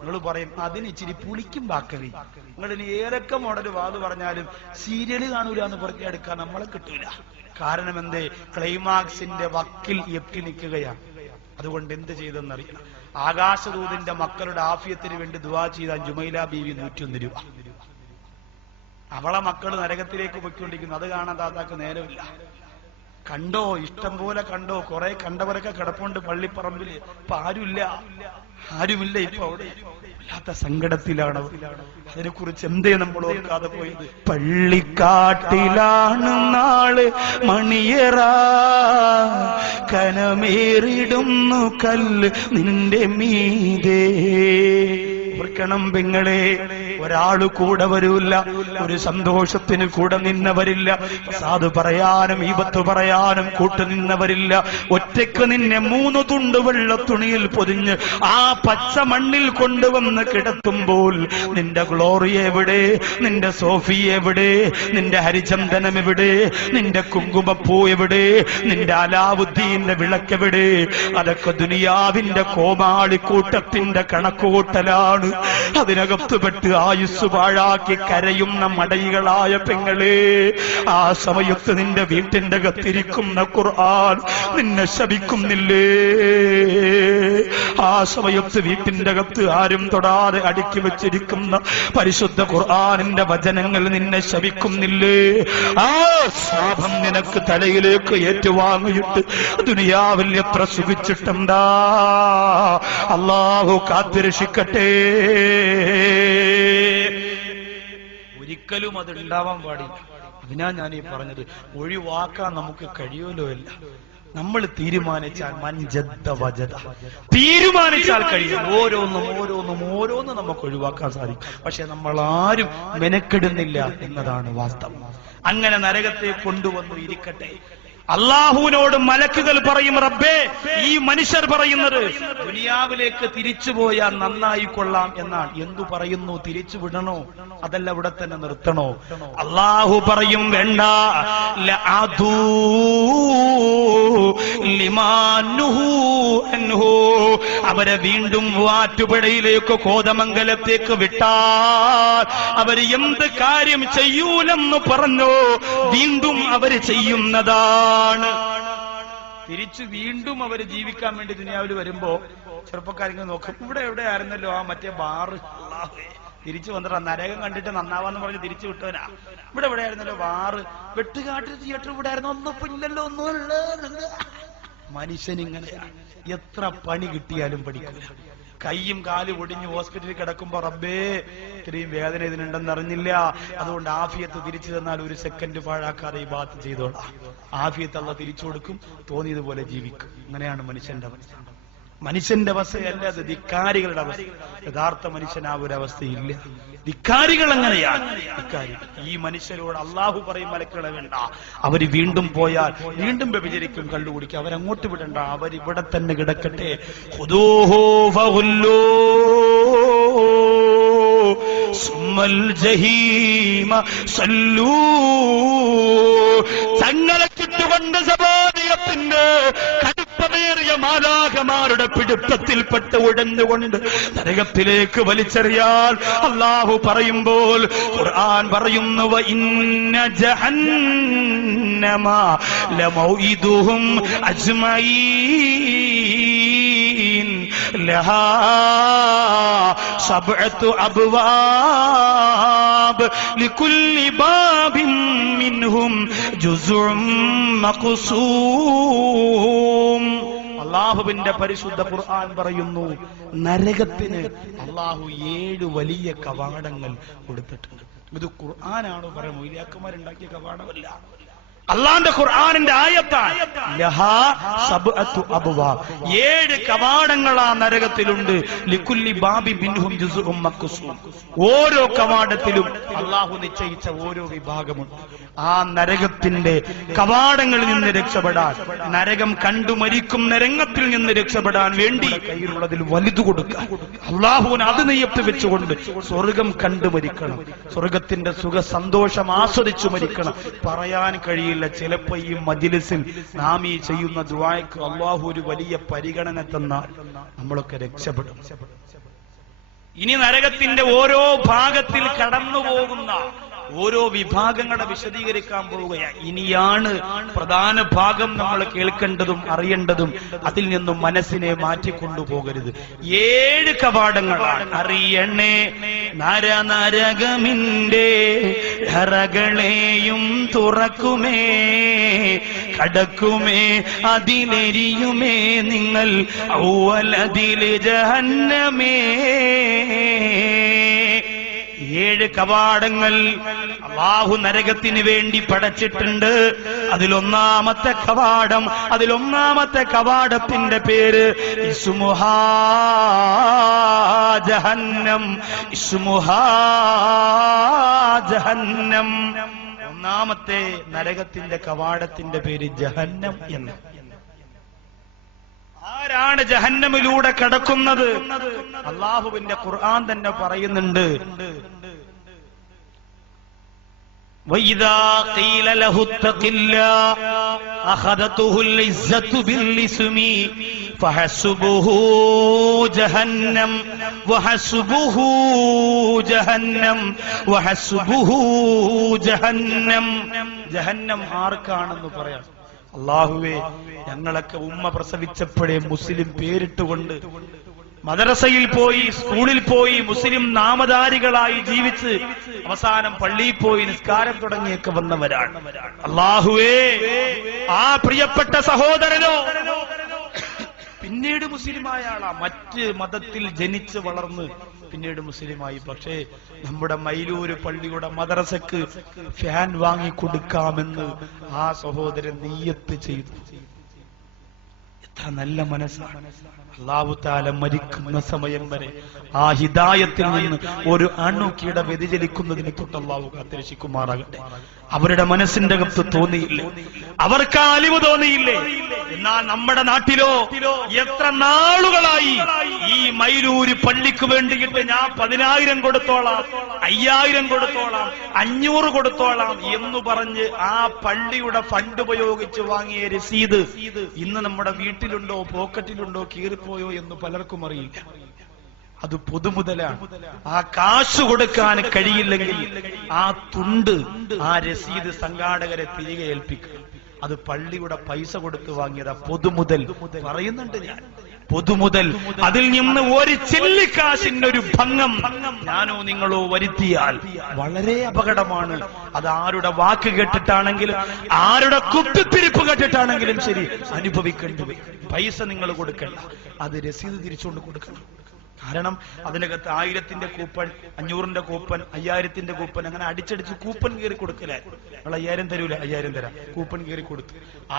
നിങ്ങൾ പറയും, അതിന് ഇച്ചിരി പുളിക്കും ബാക്കറി. നിങ്ങളിനി ഏതൊക്കെ മോഡൽ വാത് പറഞ്ഞാലും സീരിയല് കാണൂല എന്ന് പറഞ്ഞ് എടുക്കാൻ നമ്മളെ കിട്ടൂല. കാരണം എന്തേ? ക്ലൈമാക്സിന്റെ വക്കിൽ എത്തി നിൽക്കുകയാണ്. അതുകൊണ്ട് എന്ത് ചെയ്തെന്നറിയണം. ആകാശദൂതിന്റെ മക്കളുടെ ആഫിയത്തിന് വേണ്ടി ദുആ ചെയ്ത ജുമൈല ബീവി 101 രൂപ. അവളെ മക്കൾ നരകത്തിലേക്ക് പോയിക്കൊണ്ടിരിക്കുന്നു. അത് കാണാൻ താത്താക്ക് നേരമില്ല. കണ്ടോ, ഇഷ്ടം പോലെ കണ്ടോ. കുറെ കണ്ടവരൊക്കെ കിടപ്പുണ്ട് പള്ളിപ്പറമ്പില്. ഇപ്പൊ ആരുമില്ല. ഇപ്പൊ അവിടെ വല്ലാത്ത സങ്കടത്തിലാണ്. അതിനെ കുറിച്ച് എന്തേ നമ്മൾ ഓർക്കാതെ പോയത്? പള്ളിക്കാട്ടിലാണ് നാള് മണിയറ, കനമേറിടുന്നു കല്ല് നിന്റെ മീതേ. ഓർക്കണം പെങ്ങളെ, ഒരാള് കൂടെ വരൂല്ല, ഒരു സന്തോഷത്തിന് കൂടെ നിന്നവരില്ല, സാധു പറയാനും ഈബത്ത് പറയാനും കൂട്ടു നിന്നവരില്ല. ഒറ്റയ്ക്ക് നിന്നെ 3 തുണ്ട് വെള്ള തുണിയിൽ പൊതിഞ്ഞ് ആ പച്ച മണ്ണിൽ കൊണ്ടുവന്ന് കിടത്തുമ്പോൾ നിന്റെ ഗ്ലോറി എവിടെ? നിന്റെ സോഫി എവിടെ? നിന്റെ ഹരിചന്ദനം എവിടെ? നിന്റെ കുങ്കുമപ്പൂ എവിടെ? നിന്റെ അലാവുദ്ദീന്റെ വിളക്കെവിടെ? അതൊക്കെ ദുനിയാവിന്റെ കോമാളിക്കൂട്ടത്തിന്റെ കണക്കുകൂട്ടലാണ്. അതിനകത്ത് പെട്ട് ആയുസ് പാഴാക്കി കരയുന്ന മടയികളായ പെങ്ങളെ, ആ സമയത്ത് നിന്റെ വീട്ടിന്റെ അകത്തിരിക്കുന്ന ഖുർആൻ നിന്നെ ശപിക്കുന്നില്ലേ? ആ സമയത്ത് വീട്ടിന്റെ അകത്ത് ആരും തൊടാതെ അടുക്കി വെച്ചിരിക്കുന്ന പരിശുദ്ധ ഖുർആനിന്റെ വചനങ്ങൾ നിന്നെ ശപിക്കുന്നില്ലേ? ആ ശാപം നിനക്ക് തലയിലേക്ക് ഏറ്റുവാങ്ങിയിട്ട് ദുനിയാവിൽ എത്ര സുഖിച്ചിട്ടുണ്ടാ. അല്ലാഹു കാത്തുരക്ഷിക്കട്ടെ. ഒരിക്കലും അത് ഉണ്ടാവാൻ പാടില്ല. അതിനാ ഞാൻ ഈ പറഞ്ഞത്, ഒഴിവാക്കാൻ നമുക്ക് കഴിയുമല്ലോ. അല്ല, നമ്മൾ തീരുമാനിച്ചാൽ തീരുമാനിച്ചാൽ കഴിയും. ഓരോന്നും നമുക്ക് ഒഴിവാക്കാൻ സാധിക്കും. പക്ഷെ നമ്മൾ ആരും മെനക്കെടുന്നില്ല എന്നതാണ് വാസ്തവം. അങ്ങനെ നരകത്തെ കൊണ്ടുവന്നു ഇരിക്കട്ടെ. അള്ളാഹുവിനോട് മലക്കുകൾ പറയും, റബ്ബേ, ഈ മനുഷ്യർ പറയുന്നത് ദുനിയാവിലേക്ക് തിരിച്ചുപോയാൽ നന്നായിക്കൊള്ളാം എന്നാണ്. എന്തു പറയുന്നു? തിരിച്ചു വിടണോ? അതല്ല ഇവിടെ തന്നെ നിർത്തണോ? അള്ളാഹു പറയും, വേണ്ട. അവരെ വീണ്ടും വാറ്റുപുഴയിലേക്ക് കോതമംഗലത്തേക്ക് വിട്ടാൽ അവര് എന്ത് കാര്യം ചെയ്യൂലെന്ന് പറഞ്ഞു വീണ്ടും അവര് ചെയ്യുന്നതാണ്. തിരിച്ചു വീണ്ടും അവര് ജീവിക്കാൻ വേണ്ടി ദുനിയാവിൽ വരുമ്പോ ചെറുപ്പക്കാരിങ്ങനെ നോക്കും, ഇവിടെ എവിടെ ആയിരുന്നല്ലോ ആ മറ്റേ ബാറ്, തിരിച്ചു വന്നിട്ട് നരകം കണ്ടിട്ട് നന്നാവാന്ന് പറഞ്ഞ് തിരിച്ചു വിട്ടവനാ. ഇവിടെ എവിടെ ആയിരുന്നല്ലോ ബാറ്, വെട്ടുകാട്ടിൽ തിയേറ്റർ ഇവിടെ ആയിരുന്നു, ഒന്നും ഇല്ലല്ലോ, ഒന്നുമില്ല. മനുഷ്യനിങ്ങനെയാ, എത്ര പണി കിട്ടിയാലും പഠിക്കില്ല. കൈയും കാലും ഒടിഞ്ഞ് ഹോസ്പിറ്റലിൽ കിടക്കുമ്പോ റബ്ബേ ഇത്രയും വേദന ഇതിനുണ്ടെന്ന് അറിഞ്ഞില്ല, അതുകൊണ്ട് ആഫിയത്ത് തിരിച്ചു തന്നാൽ ഒരു സെക്കൻഡ് പാഴാക്കാതെ ഈ ബാത്ത് ചെയ്തോളാം. ആഫിയത്ത് അള്ളാഹ് തിരിച്ചു കൊടുക്കും, തോന്നിയതുപോലെ ജീവിക്കും. അങ്ങനെയാണ് മനുഷ്യന്റെ അവസ്ഥ. മനുഷ്യന്റെ അവസ്ഥയല്ല അത്, ധിക്കാരികളുടെ അവസ്ഥ. യഥാർത്ഥ മനുഷ്യൻ ആ ഒരു അവസ്ഥയില്ല. ധിക്കാരികൾ അങ്ങനെയാണ്. ഈ മനുഷ്യരോട് അള്ളാഹു പറയും മലക്കുകളെ വേണ്ട, അവര് വീണ്ടും പോയാൽ വീണ്ടും വ്യഭിചരിക്കും, കള്ളുകുടിക്കും, അവരങ്ങോട്ട് വിടണ്ട, അവരിവിടെ തന്നെ കിടക്കട്ടെ. ഖുദൂഹു ഫഗുല്ലൂ സുമ്മൽ ജഹീമ സല്ലൂ. തങ്ങളെ ചുറ്റുകൊണ്ട് സബാദിയത്തിന്റെ കടുപ്പമേറിയ മാലാഖമാരുടെ പിടുത്തത്തിൽപ്പെട്ട് ഉഴന്നുകൊണ്ട് നരകത്തിലേക്ക് വലിച്ചെറിയാൽ അല്ലാഹു പറയുമ്പോൾ ഖുർആൻ പറയുന്നു, വഇന്ന ജഹന്നമ ലമൗഇദുഹും അജ്മഈൻ ലഹാ സബ്അതു അബ്വാബ് ലികുല്ലി ബാബിൻ മിൻഹും ജുസ്ഉം മഖ്സൂം. അല്ലാഹുവിന്റെ പരിശുദ്ധ ഖുർആൻ പറയുന്നു, നരകത്തിന് അല്ലാഹു 7 വലിയ കവാടങ്ങൾ കൊടുത്തിട്ടുണ്ട്. ഇത് ഖുർആനാണ് പറയുന്നത്, മൗലിയാക്കന്മാരുണ്ടാക്കിയ കവാടമല്ല. അള്ളാന്റെ ഖുർആനിന്റെ ആയത്താണ്. ലഹാ സബ്അതു അബ്വാബ്, 7 കവാടങ്ങൾ ആ നരകത്തിലുണ്ട്. ലികുല്ലി ബാബി മിൻഹും ജുസ്ഉം മഖ്സൂം. ഓരോ കവാടത്തിലും അള്ളാഹു നിശ്ചയിച്ച ഓരോ വിഭാഗമുണ്ട്. ആ നരകത്തിന്റെ കവാടങ്ങളിൽ നിന്ന് രക്ഷപ്പെടാൻ, നരകം കണ്ടു മരിക്കുന്ന രംഗത്തിൽ നിന്ന് രക്ഷപ്പെടാൻ വേണ്ടി കയ്യിലുള്ളതിൽ വലുതു കൊടുക്കുക. അള്ളാഹുവിന് അത് നെയ്യത്ത് വെച്ചുകൊണ്ട് സ്വർഗം കണ്ടു മരിക്കണം, സ്വർഗത്തിന്റെ സുഖ സന്തോഷം ആസ്വദിച്ചു മരിക്കണം. പറയാൻ കഴിയില്ല. ചിലപ്പോ ഈ മജ്‌ലിസിൽ നാം ഈ ചെയ്യുന്ന ദുആയ്ക്ക് അള്ളാഹു ഒരു വലിയ പരിഗണന തന്നാൽ നമ്മളൊക്കെ രക്ഷപ്പെടും. ഇനി നരകത്തിന്റെ ഓരോ ഭാഗത്തിൽ കടന്നു പോകുന്ന ഓരോ വിഭാഗങ്ങളെ വിശദീകരിക്കാൻ പോവുകയാണ്. ഇനിയാണ് പ്രധാന ഭാഗം നമ്മൾ കേൾക്കേണ്ടതും അറിയേണ്ടതും. അതിൽ നിന്നും മനസ്സിനെ മാറ്റിക്കൊണ്ടുപോകരുത്. 7 കവാടങ്ങളാണ്. അറിയണേ നരനരകമിന്റെ ധറകളെയും തുറക്കുമേ, കടക്കുമേ അതിലെരിയുമേ നിങ്ങൾ ഔവലതില് ജഹന്നമേ. 7 കവാടങ്ങൾ അല്ലാഹു നരകത്തിന് വേണ്ടി പടച്ചിട്ടുണ്ട്. അതിലൊന്നാമത്തെ കവാടത്തിന്റെ പേര് ഇസ്മുഹാ ജഹന്നം. ഇസ്മുഹാ ജഹന്നം. ഒന്നാമത്തെ നരകത്തിന്റെ കവാടത്തിന്റെ പേര് ജഹന്നം എന്ന്. ആരാണ് ജഹന്നമിലൂടെ കടക്കുന്നത്? അല്ലാഹുവിന്റെ ഖുർആൻ തന്നെ പറയുന്നുണ്ട്, വഇദാ ഖീല ലഹു തഖില്ലാഹ് അഖദതുഹുൽ ഇസ്സതു ബിൽ ഇസ്മി ഫഹസ്ബുഹു ജഹന്നം വഹസ്ബുഹു ജഹന്നം വഹസ്ബുഹു ജഹന്നം. ജഹന്നം ആർക്കാണെന്ന് പറയാം. അല്ലാഹുവേ, ഞങ്ങളൊക്കെ ഉമ്മ പ്രസവിച്ചപ്പോഴേ മുസ്ലിം പേരിട്ടുകൊണ്ട് മദ്രസയിൽ പോയി, സ്കൂളിൽ പോയി, മുസ്ലിം നാമധാരികളായി ജീവിച്ച് അവസാനം പള്ളിയിൽ പോയി നിസ്കാരം തുടങ്ങിയൊക്കെ വന്നവരാണ്. അല്ലാഹുവേ, ആ പ്രിയപ്പെട്ട സഹോദരനോ പിന്നീട് മുസ്ലിമായ ആളാ, മറ്റ് മതത്തിൽ ജനിച്ച് വളർന്ന് പിന്നീട് മുസ്ലിമായി. പക്ഷേ നമ്മുടെ മൈലൂര് പള്ളിയുടെ മദ്രസക്ക് ഫാൻ വാങ്ങിക്കൊടുക്കാമെന്ന് ആ സഹോദരൻ നിയ്യത്ത് ചെയ്തു. എത്ര നല്ല മനസ്സാണ്. അല്ലാഹു തആല മരിക്കുന്ന സമയം വരെ ആ ഹിദായത്തിൽ നിന്ന് ഒരു അണുകിട വ്യതിചലിക്കുന്നതിന് തൊട്ട് അല്ലാഹു കാത്തുരക്ഷിക്കുമാറാകട്ടെ. അവരുടെ മനസ്സിന്റെ അകത്ത് തോന്നിയില്ലേ, അവർക്ക് അലിവ് തോന്നിയില്ലേ? എന്നാൽ നമ്മുടെ നാട്ടിലോ എത്ര നാളുകളായി ഈ മൈലൂര് പള്ളിക്ക് വേണ്ടിയിട്ട് ഞാൻ 10,000 കൊടുത്തോളാം, 5,000 കൊടുത്തോളാം, 500 കൊടുത്തോളാം എന്ന് പറഞ്ഞ് ആ പള്ളിയുടെ ഫണ്ട് ഉപയോഗിച്ച് വാങ്ങിയ രസീത് ഇന്ന് നമ്മുടെ വീട്ടിൽ വീട്ടിലുണ്ടോ പോക്കറ്റിലുണ്ടോ കീറിപ്പോയോ എന്ന് പലർക്കും അറിയില്ല. അത് പൊതുമുതലാണ്. ആ കാശ് കൊടുക്കാൻ കഴിയില്ലെങ്കിൽ ആ തുണ്ട്, ആ രസീത് സംഘാടകരെ തിരികെ ഏൽപ്പിക്കുക. അത് പള്ളിയുടെ പൈസ കൊടുത്ത് വാങ്ങിയതാ, പൊതുമുതൽ പറയുന്നുണ്ട് ഞാൻ. പൊതുമുതൽ, അതിൽ നിന്ന് ഒരു ചെല്ലിക്കാശിന്റെ ഒരു ഭംഗം ഞാനോ നിങ്ങളോ വരുത്തിയാൽ വളരെ അപകടമാണ്. അത് ആരുടെ വാക്ക് കേട്ടിട്ടാണെങ്കിലും ആരുടെ കുത്തിത്തിരിപ്പ് കേട്ടിട്ടാണെങ്കിലും ശരി അനുഭവിക്കേണ്ടി വരും. പൈസ നിങ്ങൾ കൊടുക്കണ്ട, അത് രസീത് തിരിച്ചുകൊണ്ട് കൊടുക്കണം. കാരണം അതിനകത്ത് 1000-ന്റെ കൂപ്പൺ, 500-ന്റെ കൂപ്പൺ, 5000-ന്റെ കൂപ്പൺ, അങ്ങനെ അടിച്ചടിച്ച് കൂപ്പൺ കയറി കൊടുക്കലേ. നമ്മൾ 5000 തരൂല, 5000 തരാം, കൂപ്പൺ കയറി കൊടുത്തു.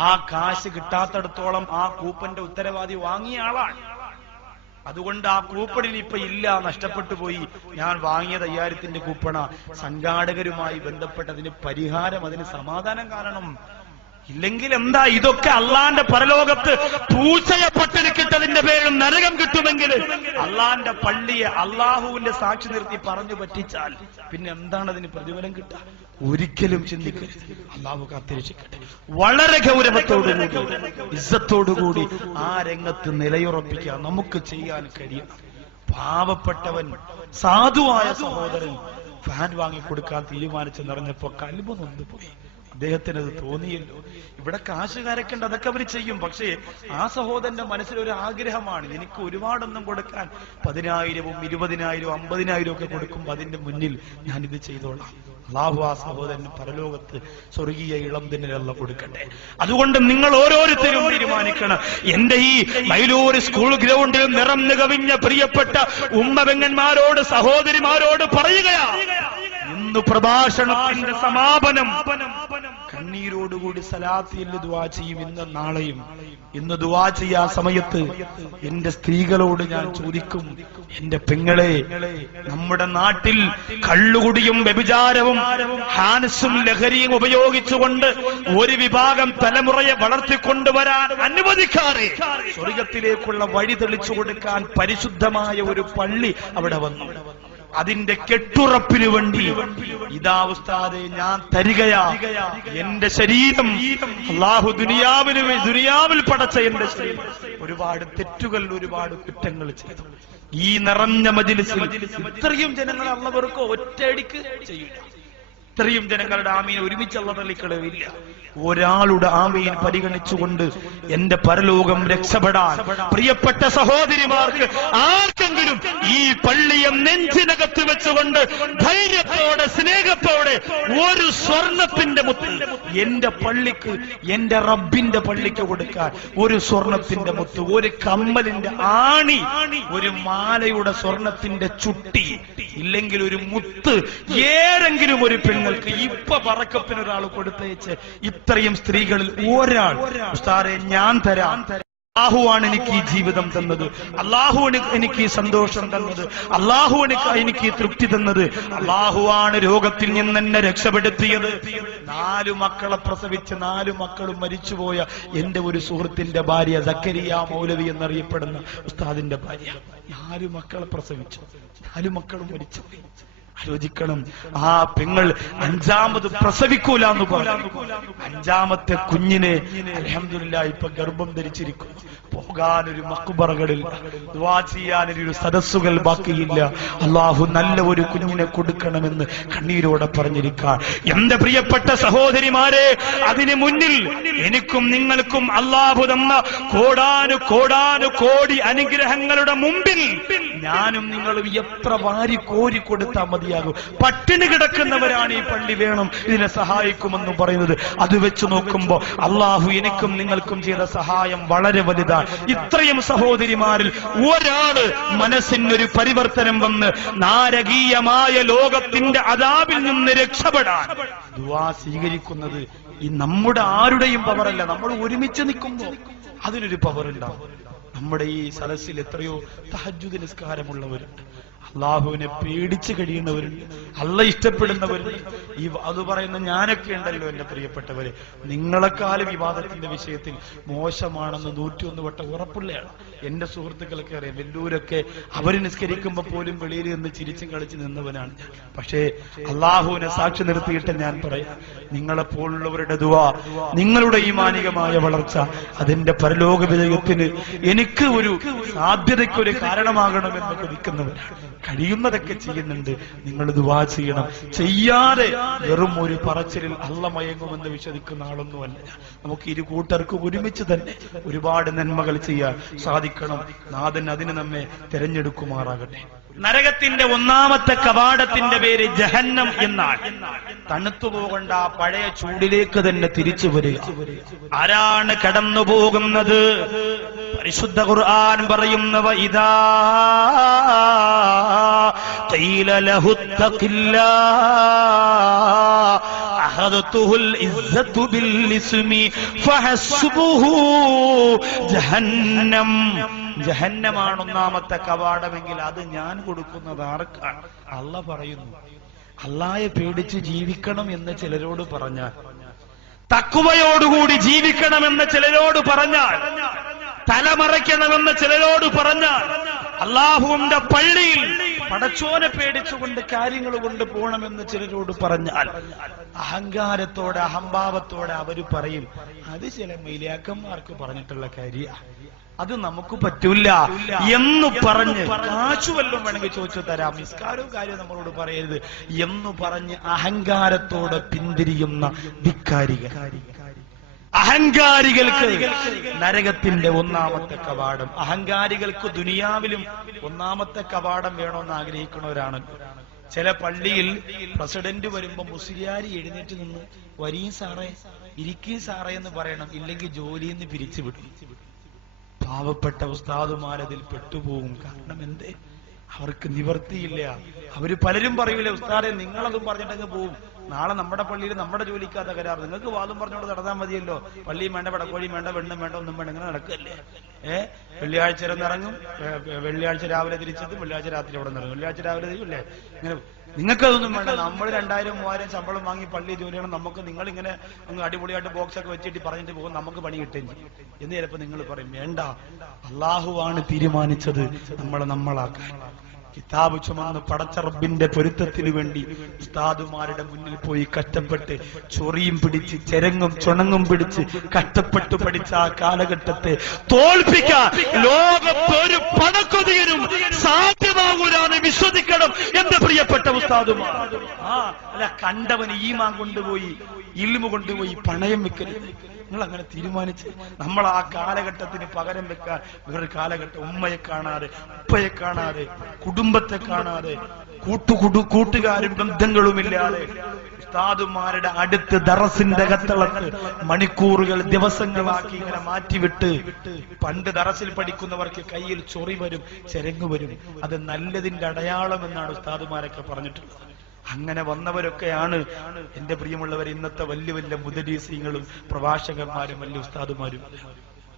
ആ കാശ് കിട്ടാത്തടത്തോളം ആ കൂപ്പന്റെ ഉത്തരവാദി വാങ്ങിയ ആളാണ്. അതുകൊണ്ട് ആ കൂപ്പണിന് ഇപ്പൊ ഇല്ല, നഷ്ടപ്പെട്ടു പോയി. ഞാൻ വാങ്ങിയത് 5000-ന്റെ കൂപ്പണാ. സംഘാടകരുമായി ബന്ധപ്പെട്ടതിന് പരിഹാരം, അതിന് സമാധാനം കാണണം. ഇല്ലെങ്കിൽ എന്താ ഇതൊക്കെ? അള്ളാന്റെ പരലോകത്ത് പൂച്ചയെ പട്ടിണി കിട്ടതിന്റെ പേരിൽ നരകം കിട്ടുമെങ്കിൽ അള്ളാന്റെ പള്ളിയെ അള്ളാഹുവിന്റെ സാക്ഷി നിർത്തി പറഞ്ഞു പറ്റിച്ചാൽ പിന്നെ എന്താണ് അതിന് പ്രതിഫലം കിട്ടുക? ഒരിക്കലും ചിന്തിക്കരുത്. അള്ളാഹു കാത്തിരക്ഷിക്കട്ടെ. വളരെ ഗൗരവത്തോടുകൂടി ഇസ്സത്തോടുകൂടി ആ രംഗത്ത് നിലയുറപ്പിക്കാൻ നമുക്ക് ചെയ്യാൻ കഴിയും. പാവപ്പെട്ടവൻ, സാധുവായ സഹോദരൻ ഫാൻ വാങ്ങിക്കൊടുക്കാൻ തീരുമാനിച്ചെന്നറിഞ്ഞപ്പോ കൽബ് നൊന്തുപോയി. അദ്ദേഹത്തിന് അത് തോന്നിയല്ലോ. ഇവിടെ കാശുകാരൊക്കെ ഉണ്ട്, അതൊക്കെ അവർ ചെയ്യും. പക്ഷേ ആ സഹോദരന്റെ മനസ്സിലൊരു ആഗ്രഹമാണ്, എനിക്ക് ഒരുപാടൊന്നും കൊടുക്കാൻ 10,000, 20,000, 50,000 ഒക്കെ കൊടുക്കുമ്പോ അതിന്റെ മുന്നിൽ ഞാനിത് ചെയ്തോളാം. അല്ലാഹു ആ സഹോദരന് പരലോകത്ത് സ്വർഗീയ ഇളം ദിനല്ല കൊടുക്കട്ടെ. അതുകൊണ്ട് നിങ്ങൾ ഓരോരുത്തരും തീരുമാനിക്കണം. എന്റെ ഈ മൈലൂർ സ്കൂൾ ഗ്രൗണ്ടിൽ നിറഞ്ഞു കവിഞ്ഞ പ്രിയപ്പെട്ട ഉമ്മപെങ്ങന്മാരോട്, സഹോദരിമാരോട് പറയുകയാ, ഇന്ന് പ്രഭാഷണത്തിന്റെ സമാപനം കണ്ണീരോടുകൂടി സലാത്തിൽ ദുആ ചെയ്യും. ഇന്ന് നാളെയും ഇന്ന് ദുആ ചെയ്യാ സമയത്ത് എന്റെ സ്ത്രീകളോട് ഞാൻ ചോദിക്കും, എന്റെ പെങ്ങളെ, നമ്മുടെ നാട്ടിൽ കള്ളുകുടിയും വ്യഭിചാരവും ഹാൻസും ലഹരിയും ഉപയോഗിച്ചുകൊണ്ട് ഒരു വിഭാഗം തലമുറയെ വളർത്തിക്കൊണ്ടുവരാൻ അനുവദിക്കാതെ സ്വർഗത്തിലേക്കുള്ള വഴി തെളിച്ചു കൊടുക്കാൻ പരിശുദ്ധമായ ഒരു പള്ളി അവിടെ വന്നു. അതിന്റെ കെട്ടുറപ്പിന് വേണ്ടി ഇതാ ഉസ്താദെ ഞാൻ തരികയാ. എന്റെ ശരീരം അല്ലാഹു ദുനിയാവിൽ പടച്ച എന്റെ ശരീരം ഒരുപാട് തെറ്റുകൾ, ഒരുപാട് കുറ്റങ്ങൾ ചെയ്തു. ഈ നിറഞ്ഞ മജ്‌ലിസിൽ ഇത്രയും ജനങ്ങൾ അള്ളവർക്ക് ഒറ്റയടിക്ക് ചെയ്യില്ല. ഇത്രയും ജനങ്ങളുടെ ആമീൻ ഒരുമിച്ച് അള്ള തള്ളിക്കളവില്ല. ഒരാളുടെ ആമീൻ പരിഗണിച്ചുകൊണ്ട് എന്റെ പരലോകം രക്ഷപ്പെടാൻ പ്രിയപ്പെട്ട സഹോദരിമാർക്ക് ആർക്കെങ്കിലും ഈ പള്ളിയെ നെഞ്ചിനകത്ത് വെച്ചുകൊണ്ട് ധൈര്യത്തോടെ, സ്നേഹത്തോടെ ഒരു സ്വർണത്തിന്റെ മുത്ത് എന്റെ പള്ളിക്ക്, എന്റെ റബ്ബിന്റെ പള്ളിക്ക് കൊടുക്കാൻ, ഒരു സ്വർണത്തിന്റെ മുത്ത്, ഒരു കമ്മലിന്റെ ആണി, ഒരു മാലയുടെ സ്വർണത്തിന്റെ ചുട്ടി, ഇല്ലെങ്കിൽ ഒരു മുത്ത് ഏതെങ്കിലും ഒരു പെങ്ങൾക്ക് ഇപ്പൊ പറക്കപ്പിന് ഒരാൾ കൊടുത്തയച്ച് ഇത്രയും സ്ത്രീകളിൽ ഒരാൾ ഉസ്താദേ ഞാൻ തരാം, അല്ലാഹുവാണ് എനിക്ക് ഈ ജീവിതം തന്നത്, അല്ലാഹുവാണ് എനിക്ക് ഈ സന്തോഷം തന്നത്, അല്ലാഹുവാണ് എനിക്ക് ഈ തൃപ്തി തന്നത്, അല്ലാഹുവാണ് രോഗത്തിൽ നിന്ന് എന്നെ രക്ഷപ്പെടുത്തിയത്. 4 മക്കളെ പ്രസവിച്ച് 4 മക്കളും മരിച്ചുപോയ എന്റെ ഒരു സുഹൃത്തിന്റെ ഭാര്യ സക്കരിയ മൗലവി എന്നറിയപ്പെടുന്ന ഉസ്താദിന്റെ ഭാര്യ 4 മക്കളെ പ്രസവിച്ചു, 4 മക്കളും മരിച്ചുപോയി. ആലോചിക്കണം, ആ പെങ്ങൾ 5ാമത് പ്രസവിക്കൂല എന്ന് പറഞ്ഞു. 5ാമത്തെ കുഞ്ഞിനെ അൽഹംദുലില്ലാഹ് ഇപ്പൊ ഗർഭം ധരിച്ചിരിക്കുന്നു. പോകാനൊരു മഖ്ബറകളിൽ, ദുആ ചെയ്യാനൊരു സദസ്സുകൾ ബാക്കിയില്ല. അല്ലാഹു നല്ല ഒരു കുഞ്ഞിനെ കൊടുക്കണമെന്ന് കണ്ണീരോടെ പറഞ്ഞിരിക്കാൻ. എന്റെ പ്രിയപ്പെട്ട സഹോദരിമാരെ, അതിന് മുന്നിൽ എനിക്കും നിങ്ങൾക്കും അല്ലാഹു തന്ന കോടാനു കോടി അനുഗ്രഹങ്ങളുടെ മുമ്പിൽ ഞാനും നിങ്ങളും എത്ര വാരി കോരി കൊടുത്താൽ മതിയാകും? പട്ടിണി കിടക്കുന്നവരാണ് ഈ പള്ളി വേണം, ഇതിനെ സഹായിക്കുമെന്ന് പറയുന്നത്. അത് വെച്ച് നോക്കുമ്പോ അല്ലാഹു എനിക്കും നിങ്ങൾക്കും ചെയ്ത സഹായം വളരെ വലുതാണ്. ഇത്രയും സഹോദരിമാരിൽ ഒരാള് മനസ്സിനൊരു പരിവർത്തനം വന്ന് നാരകീയമായ ലോകത്തിന്റെ അദാബിൽ നിന്ന് രക്ഷപ്പെടാൻ ദുആ സ്വീകരിക്കുന്നത് ഈ നമ്മുടെ ആരുടെയും പവറല്ല. നമ്മൾ ഒരുമിച്ച് നിൽക്കുമ്പോ അതിനൊരു പവർ ഉണ്ടാവും. നമ്മുടെ ഈ സദസ്സിൽ എത്രയോ തഹജ്ജുദ് നിസ്കാരമുള്ളവരുണ്ട്. അള്ളാഹുവിനെ പേടിച്ച് കഴിയുന്നവരുണ്ട്, അല്ല ഇഷ്ടപ്പെടുന്നവരുണ്ട്. ഈ അത് പറയുന്ന ഞാനൊക്കെ ഉണ്ടല്ലോ എന്റെ പ്രിയപ്പെട്ടവര്, നിങ്ങളെക്കാളും വിവാദത്തിന്റെ വിഷയത്തിൽ മോശമാണെന്ന് 101 വട്ടം ഉറപ്പുള്ളയാണ്. എന്റെ സുഹൃത്തുക്കളൊക്കെ അറിയാം. വെല്ലൂരൊക്കെ അവര് നിസ്കരിക്കുമ്പോ പോലും വെളിയിൽ നിന്ന് ചിരിച്ചും കളിച്ച് നിന്നവനാണ് ഞാൻ. പക്ഷേ അള്ളാഹുവിനെ സാക്ഷി നിർത്തിയിട്ട് ഞാൻ പറയാം, നിങ്ങളെപ്പോലുള്ളവരുടെ ദുആ, നിങ്ങളുടെ ഈമാനികമായ വളർച്ച, അതിന്റെ പരലോക വിജയത്തിന് എനിക്ക് ഒരു സാധ്യതയ്ക്കൊരു കാരണമാകണമെന്ന് കൊതിക്കുന്നവരാണ്. കഴിയുന്നതൊക്കെ ചെയ്യുന്നുണ്ട്. നിങ്ങൾ ദുആ ചെയ്യണം. ചെയ്യാതെ വെറും ഒരു പറച്ചിലിൽ അള്ള മയങ്ങുമെന്ന് വിശ്വസിക്കുന്ന ആളൊന്നുമല്ല. നമുക്ക് ഇരു കൂട്ടർക്കും ഒരുമിച്ച് തന്നെ ഒരുപാട് നന്മകൾ ചെയ്യാൻ സാധിക്കണം. നാഥൻ അതിന് നമ്മെ തെരഞ്ഞെടുക്കുമാറാകട്ടെ. നരകത്തിന്റെ ഒന്നാമത്തെ കവാടത്തിന്റെ പേര് ജഹന്നം എന്നാണ്. തണുത്തു പോകണ്ട, പഴയ ചൂടിലേക്ക് തന്നെ തിരിച്ചു വരിക. ആരാണ് കടന്നു പോകുന്നത്? പരിശുദ്ധ ഖുർആൻ പറയുന്നവ ഇദാ ഖീല ലഹു തഖില്ലാ അഖദതുഹുൽ ഇസ്സതു ബിൽ ഇസ്മി ഫഹസ്ബുഹു ജഹന്നം. ജഹന്നമാണ് ഒന്നാമത്തെ കവാടമെങ്കിൽ അത് ഞാൻ കൊടുക്കുന്നത് ആർക്കാണ്? അല്ല പറയുന്നു. അല്ലാഹയെ പേടിച്ച് ജീവിക്കണം എന്ന് ചിലരോട് പറഞ്ഞാൽ, തഖ്വയോടുകൂടി ജീവിക്കണമെന്ന് ചിലരോട് പറഞ്ഞാൽ, തലമറയ്ക്കണമെന്ന് ചിലരോട് പറഞ്ഞാൽ, അല്ലാഹുവിന്റെ പള്ളിയിൽ പടച്ചോനെ പേടിച്ചുകൊണ്ട് കാര്യങ്ങൾ കൊണ്ട് പോകണമെന്ന് ചിലരോട് പറഞ്ഞാൽ, അഹങ്കാരത്തോടെ അഹംഭാവത്തോടെ അവര് പറയും അത് ചില മൈലാക്കന്മാർക്ക് പറഞ്ഞിട്ടുള്ള കാര്യമാണ്, അത് നമുക്ക് പറ്റൂല എന്ന് പറഞ്ഞ്, കാശു വല്ലതും വേണമെങ്കിൽ ചോദിച്ചു തരാം, നിസ്കാരവും കാര്യവും നമ്മളോട് പറയരുത് എന്ന് പറഞ്ഞ് അഹങ്കാരത്തോടെ പിന്തിരിയുന്ന ധിക്കാരികൾ. അഹങ്കാരികൾക്ക് നരകത്തിന്റെ ഒന്നാമത്തെ കവാടം. അഹങ്കാരികൾക്ക് ദുനിയാവിലും ഒന്നാമത്തെ കവാടം വേണമെന്ന് ആഗ്രഹിക്കുന്നവരാണ്. ചില പള്ളിയിൽ പ്രസിഡന്റ് വരുമ്പോ മുസ്ലിയാരി എഴുന്നേറ്റ് നിന്ന് വരീം സാറേ, ഇരിക്കീ സാറേ എന്ന് പറയണം, ഇല്ലെങ്കിൽ ജോലിയിൽ നിന്ന് പിരിച്ചുവിടും. പാവപ്പെട്ട ഉസ്താദുമാരതിൽ പെട്ടുപോകും. കാരണം എന്തേ? അവർക്ക് നിവർത്തിയില്ല. അവര് പലരും പറയൂലേ, ഉസ്താദെ നിങ്ങളതും പറഞ്ഞിട്ടങ്ങ് പോവും, നാളെ നമ്മുടെ പള്ളിയിൽ നമ്മുടെ ജോലിക്കാ തകരാറ്, നിങ്ങൾക്ക് വാദം പറഞ്ഞോണ്ട് നടന്നാൽ മതിയല്ലോ, പള്ളിയും വേണ്ട, പടക്കോഴിയും വേണ്ട, വെണ്ണും വേണ്ട, ഒന്നും വേണ്ട, ഇങ്ങനെ നടക്കല്ലേ? വെള്ളിയാഴ്ച ഇറങ്ങിറങ്ങും, വെള്ളിയാഴ്ച രാവിലെ തിരിച്ചെത്തും, വെള്ളിയാഴ്ച രാത്രി അവിടെ നിറങ്ങും, വെള്ളിയാഴ്ച രാവിലെ തിരില്ലേ? ഇങ്ങനെ നിങ്ങൾക്കതൊന്നും വേണ്ട, നമ്മൾ 2000-3000 ശമ്പളം വാങ്ങി പള്ളി ജോലിയാണ് നമുക്ക്, നിങ്ങൾ ഇങ്ങനെ അങ്ങ് അടിപൊളിയായിട്ട് ബോക്സ് ഒക്കെ വെച്ചിട്ട് പറഞ്ഞിട്ട് പോകും, നമുക്ക് പണി കിട്ടുകയും ചെയ്യും എന്ന് ചിലപ്പോ നിങ്ങൾ പറയും. വേണ്ട, അള്ളാഹുവാണ് തീരുമാനിച്ചത് നമ്മളാക്കാൻ. കിതാബ് ചുമന്ന് പടച്ച റബ്ബിന്റെ പൊരുത്തത്തിനു വേണ്ടി ഉസ്താദുമാരുടെ മുന്നിൽ പോയി കഷ്ടപ്പെട്ട് ചൊറിയും പിടിച്ച് ചെരങ്ങും ചുണങ്ങും പിടിച്ച് കഷ്ടപ്പെട്ടു പഠിച്ച ആ കാലഘട്ടത്തെ തോൽപ്പിക്കാൻ ലോകത്തൊരു പണക്കൊതിയനും സാധ്യമാകൂലാന്ന് വിശ്വസിക്കണം എന്റെ പ്രിയപ്പെട്ട ഉസ്താദുമാർ. അല്ല, കണ്ടവന് ഈമാൻ കൊണ്ടുപോയി ഇൽമു കൊണ്ടുപോയി പണയം വെക്കരുത്. നിങ്ങൾ അങ്ങനെ തീരുമാനിച്ച് നമ്മൾ ആ കാലഘട്ടത്തിന് പകരം വെക്കാൻ വേറൊരു കാലഘട്ടം. ഉമ്മയെ കാണാതെ, ഉപ്പയെ കാണാതെ, കുടുംബത്തെ കാണാതെ, കൂട്ടുകാരും ബന്ധങ്ങളുമില്ലാതെ ഉസ്താദുമാരുടെ അടുത്ത് ദറസിന്റെ കത്തളത്ത് മണിക്കൂറുകൾ ദിവസങ്ങളാക്കി ഇങ്ങനെ മാറ്റിവിട്ട്, പണ്ട് ദറസിൽ പഠിക്കുന്നവർക്ക് കയ്യിൽ ചൊറി വരും, ചെരങ്ങു വരും, അത് നല്ലതിന്റെ അടയാളം എന്നാണ് ഉസ്താദുമാരൊക്കെ പറഞ്ഞിട്ടുള്ളത്. അങ്ങനെ വന്നവരൊക്കെയാണ് എന്റെ പ്രിയമുള്ളവർ ഇന്നത്തെ വലിയ വലിയ മുദരീസീങ്ങളും പ്രഭാഷകന്മാരും വലിയ ഉസ്താദുമാരും.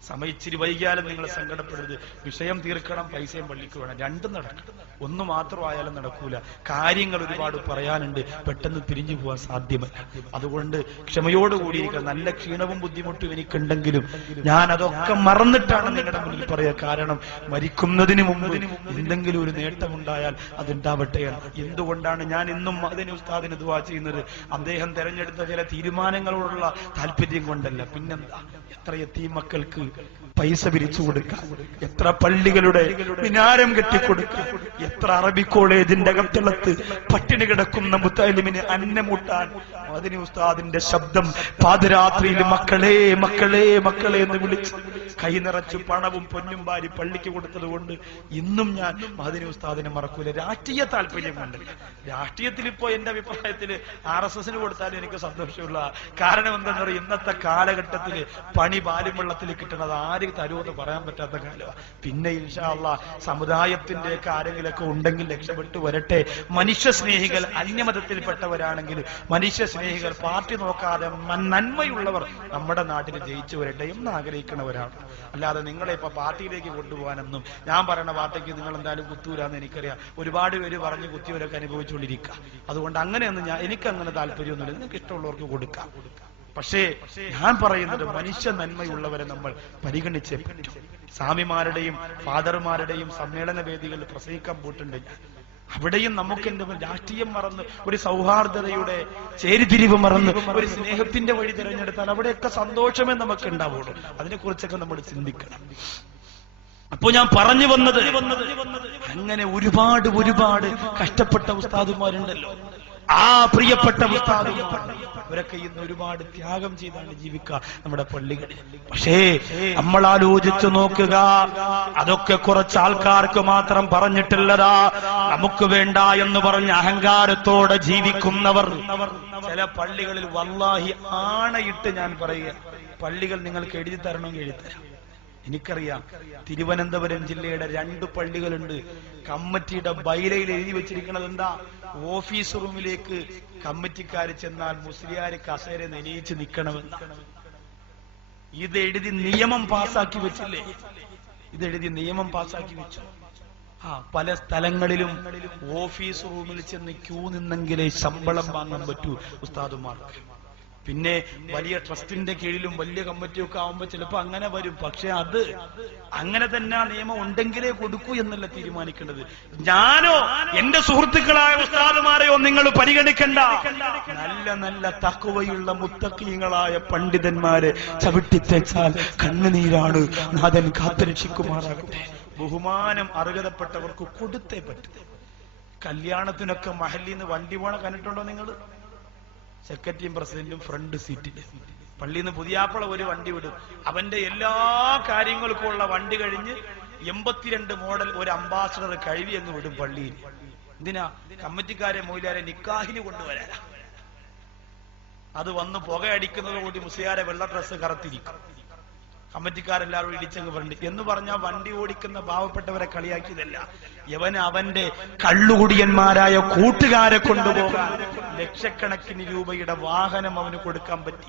സമയിച്ചിരി വൈകിയാലും നിങ്ങൾ സങ്കടപ്പെടരുത്. വിഷയം തീർക്കണം, പൈസയും പള്ളിക്ക് വേണം, രണ്ടും നടക്കണം. ഒന്ന് മാത്രമായാലും നടക്കൂല. കാര്യങ്ങൾ ഒരുപാട് പറയാനുണ്ട്, പെട്ടെന്ന് പിരിഞ്ഞു പോകാൻ സാധ്യമല്ല. അതുകൊണ്ട് ക്ഷമയോടുകൂടിയിരിക്കണം. നല്ല ക്ഷീണവും ബുദ്ധിമുട്ടും എനിക്കുണ്ടെങ്കിലും ഞാൻ അതൊക്കെ മറന്നിട്ടാണ് നിങ്ങളുടെ മുന്നിൽ പറയുക. കാരണം മരിക്കുന്നതിന് മുമ്പ് എന്തെങ്കിലും ഒരു നേട്ടമുണ്ടായാൽ അതുണ്ടാവട്ടെ. എന്തുകൊണ്ടാണ് ഞാൻ ഇന്നും അതിന് ഉസ്താദിന് ദുആ ചെയ്യുന്നത്? അദ്ദേഹം തെരഞ്ഞെടുത്ത ചില തീരുമാനങ്ങളോടുള്ള താല്പര്യം കൊണ്ടല്ല. പിന്നെന്താ? എത്ര യതീം മക്കൾക്ക് പൈസ പിരിച്ചു കൊടുക്കാം, എത്ര പള്ളികളുടെ മിനാരം കെട്ടിക്കൊടുക്കാം, എത്ര അറബി കോളേജിന്റെ അകത്തളത്ത് പട്ടിണി കിടക്കുന്ന മുത്തലിമിന് അന്നമൂട്ടാൻ മദനി ഉസ്താദിന്റെ ശബ്ദം പാതിരാത്രിയിൽ മക്കളെ മക്കളെ മക്കളെ എന്ന് വിളിച്ച് കൈ നിറച്ച് പണവും പൊന്നും വാരി പള്ളിക്ക് കൊടുത്തത് കൊണ്ട് ഇന്നും ഞാൻ മദനി ഉസ്താദിനെ മറക്കൂല. രാഷ്ട്രീയ താല്പര്യം കൊണ്ട് രാഷ്ട്രീയത്തിൽ ഇപ്പോ എന്റെ അഭിപ്രായത്തിൽ RSSന് കൊടുത്താലും എനിക്ക് സന്തോഷമുള്ള. കാരണം എന്താണെന്ന് പറയുക, ഇന്നത്തെ കാലഘട്ടത്തിൽ പണി പാലും വെള്ളത്തിൽ കിട്ടുന്നത് ആര് തരുമെന്ന് പറയാൻ പറ്റാത്ത കാലമാണ്. പിന്നെ ഇൻഷാ അല്ലാഹ് സമുദായത്തിന്റെയൊക്കെ ആരെങ്കിലൊക്കെ ഉണ്ടെങ്കിൽ രക്ഷപ്പെട്ടു വരട്ടെ. മനുഷ്യ സ്നേഹികൾ, അന്യമതത്തിൽപ്പെട്ടവരാണെങ്കിൽ മനുഷ്യ സ്നേഹികൾ, പാർട്ടി നോക്കാതെ നന്മയുള്ളവർ നമ്മുടെ നാട്ടിൽ ജയിച്ചു വരട്ടെ എന്ന് ആഗ്രഹിക്കുന്നവരാണ്. അല്ലാതെ നിങ്ങളെ ഇപ്പൊ പാർട്ടിയിലേക്ക് കൊണ്ടുപോകാനൊന്നും, ഞാൻ പറയുന്ന പാർട്ടിക്ക് നിങ്ങൾ എന്തായാലും കുത്തൂരാന്ന് എനിക്കറിയാം. ഒരുപാട് പേര് പറഞ്ഞ് കുത്തിയവരൊക്കെ അനുഭവിച്ചുകൊണ്ടിരിക്കുക. അതുകൊണ്ട് അങ്ങനെയൊന്നും എനിക്ക് അങ്ങനെ താല്പര്യമൊന്നുമില്ല. നിങ്ങൾക്ക് ഇഷ്ടമുള്ളവർക്ക് കൊടുക്കാം. പക്ഷേ ഞാൻ പറയുന്നത് മനുഷ്യ നന്മയുള്ളവരെ നമ്മൾ പരിഗണിച്ചേ പറ്റും. സ്വാമിമാരുടെയും ഫാദർമാരുടെയും സമ്മേളന വേദികളിൽ പ്രസംഗിക്കാൻ പോയിട്ടുണ്ട്. അവിടെയും നമുക്ക് എന്റെ രാഷ്ട്രീയം മറന്ന്, ഒരു സൗഹാർദ്ദതയുടെ ചേരിതിരിവ് മറന്ന്, ഒരു സ്നേഹത്തിന്റെ വഴി തിരഞ്ഞെടുത്താൽ അവിടെയൊക്കെ സന്തോഷമേ നമുക്ക് ഉണ്ടാവുള്ളൂ. അതിനെക്കുറിച്ചൊക്കെ നമ്മൾ ചിന്തിക്കണം. അപ്പോ ഞാൻ പറഞ്ഞു വന്നത്, അങ്ങനെ ഒരുപാട് കഷ്ടപ്പെട്ട ഉസ്താദുമാരുണ്ടല്ലോ. ആ പ്രിയപ്പെട്ട ഉസ്താദുമാർ അവരൊക്കെ ഇന്ന് ഒരുപാട് ത്യാഗം ചെയ്താണ് ജീവിക്കുക നമ്മുടെ പള്ളികളിൽ. പക്ഷേ നമ്മൾ ആലോചിച്ചു നോക്കുക, അതൊക്കെ കുറച്ച് ആൾക്കാർക്ക് മാത്രം പറഞ്ഞിട്ടുള്ളതാ. നമുക്ക് വേണ്ട എന്ന് പറഞ്ഞ അഹങ്കാരത്തോടെ ജീവിക്കുന്നവർ ചില പള്ളികളിൽ, വല്ലാഹി ആണയിട്ട് ഞാൻ പറയുക, പള്ളികൾ നിങ്ങൾക്ക് എഴുതി തരണമെങ്കിൽ എഴുതിത്തരാം. എനിക്കറിയാം, തിരുവനന്തപുരം ജില്ലയുടെ 2 പള്ളികളുണ്ട്. കമ്മിറ്റിയുടെ ബൈലയിൽ എഴുതി വെച്ചിരിക്കുന്നത് എന്താ? ഓഫീസ് റൂമിലേക്ക് കമ്മിറ്റിക്കാർ ചെന്നാൽ മുസ്ലിയാര് കസേര നെനയിച്ച് നിൽക്കണമെന്ന്. ഇതെഴുതി നിയമം പാസാക്കി വെച്ചില്ലേ? ഇതെഴുതി നിയമം പാസാക്കി വെച്ചു. പല സ്ഥലങ്ങളിലും ഓഫീസ് റൂമിൽ ചെന്ന് ക്യൂ നിന്നെങ്കിലേ ശമ്പളം വാങ്ങാൻ പറ്റൂ ഉസ്താദുമാർക്ക്. പിന്നെ വലിയ ട്രസ്റ്റിന്റെ കീഴിലും വലിയ കമ്മിറ്റിയൊക്കെ ആവുമ്പോ ചിലപ്പോ അങ്ങനെ വരും. പക്ഷെ അത് അങ്ങനെ തന്നെ നിയമം ഉണ്ടെങ്കിലേ കൊടുക്കൂ എന്നല്ല തീരുമാനിക്കേണ്ടത്. ഞാനോ എന്റെ സുഹൃത്തുക്കളായ ഉസ്താദുമാരെയോ നിങ്ങൾ പരിഗണിക്കണ്ട. നല്ല തഖ്വയുള്ള മുത്തഖീങ്ങളായ പണ്ഡിതന്മാരെ ചവിട്ടിത്തേച്ചാൽ കണ്ണുനീരാണ്. നാഥൻ കാത്തുരക്ഷിക്കുമാറാകട്ടെ. ബഹുമാനം അർഹതപ്പെട്ടവർക്ക് കൊടുത്തേ പറ്റൂ. കല്യാണത്തിനൊക്കെ മഹല്ലിന്ന് വണ്ടി പോണ കണ്ടിട്ടുണ്ടോ നിങ്ങൾ? സെക്രട്ടറിയും പ്രസിഡന്റും ഫ്രണ്ട് സീറ്റിൽ. പള്ളിയിൽ നിന്ന് പുതിയാപ്പള ഒരു വണ്ടി വിടും. അവന്റെ എല്ലാ കാര്യങ്ങൾക്കും ഉള്ള വണ്ടി കഴിഞ്ഞ് 82 മോഡൽ ഒരു അംബാസഡർ കഴുകി എന്ന് വിടും പള്ളിയിൽ. എന്തിനാ? കമ്മിറ്റിക്കാരെ മൊയിലാരെ നിക്കാഹിന് കൊണ്ടുവരാനാ. അത് വന്ന് പുകയടിക്കുന്നത് കൂടി മുസ്ലിയാരെ വെള്ള ഡ്രസ്സ് കറത്തിരിക്കും. കമ്മിറ്റിക്കാരെല്ലാവരും ഇടിച്ചങ്ങ് പറഞ്ഞു എന്ന് പറഞ്ഞാൽ വണ്ടി ഓടിക്കുന്ന പാവപ്പെട്ടവരെ കളിയാക്കിയതല്ല. യവന് അവന്റെ കള്ളുകുടിയന്മാരായ കൂട്ടുകാരെ കൊണ്ടുപോകാൻ ലക്ഷക്കണക്കിന് രൂപയുടെ വാഹനം അവന് കൊടുക്കാൻ പറ്റി.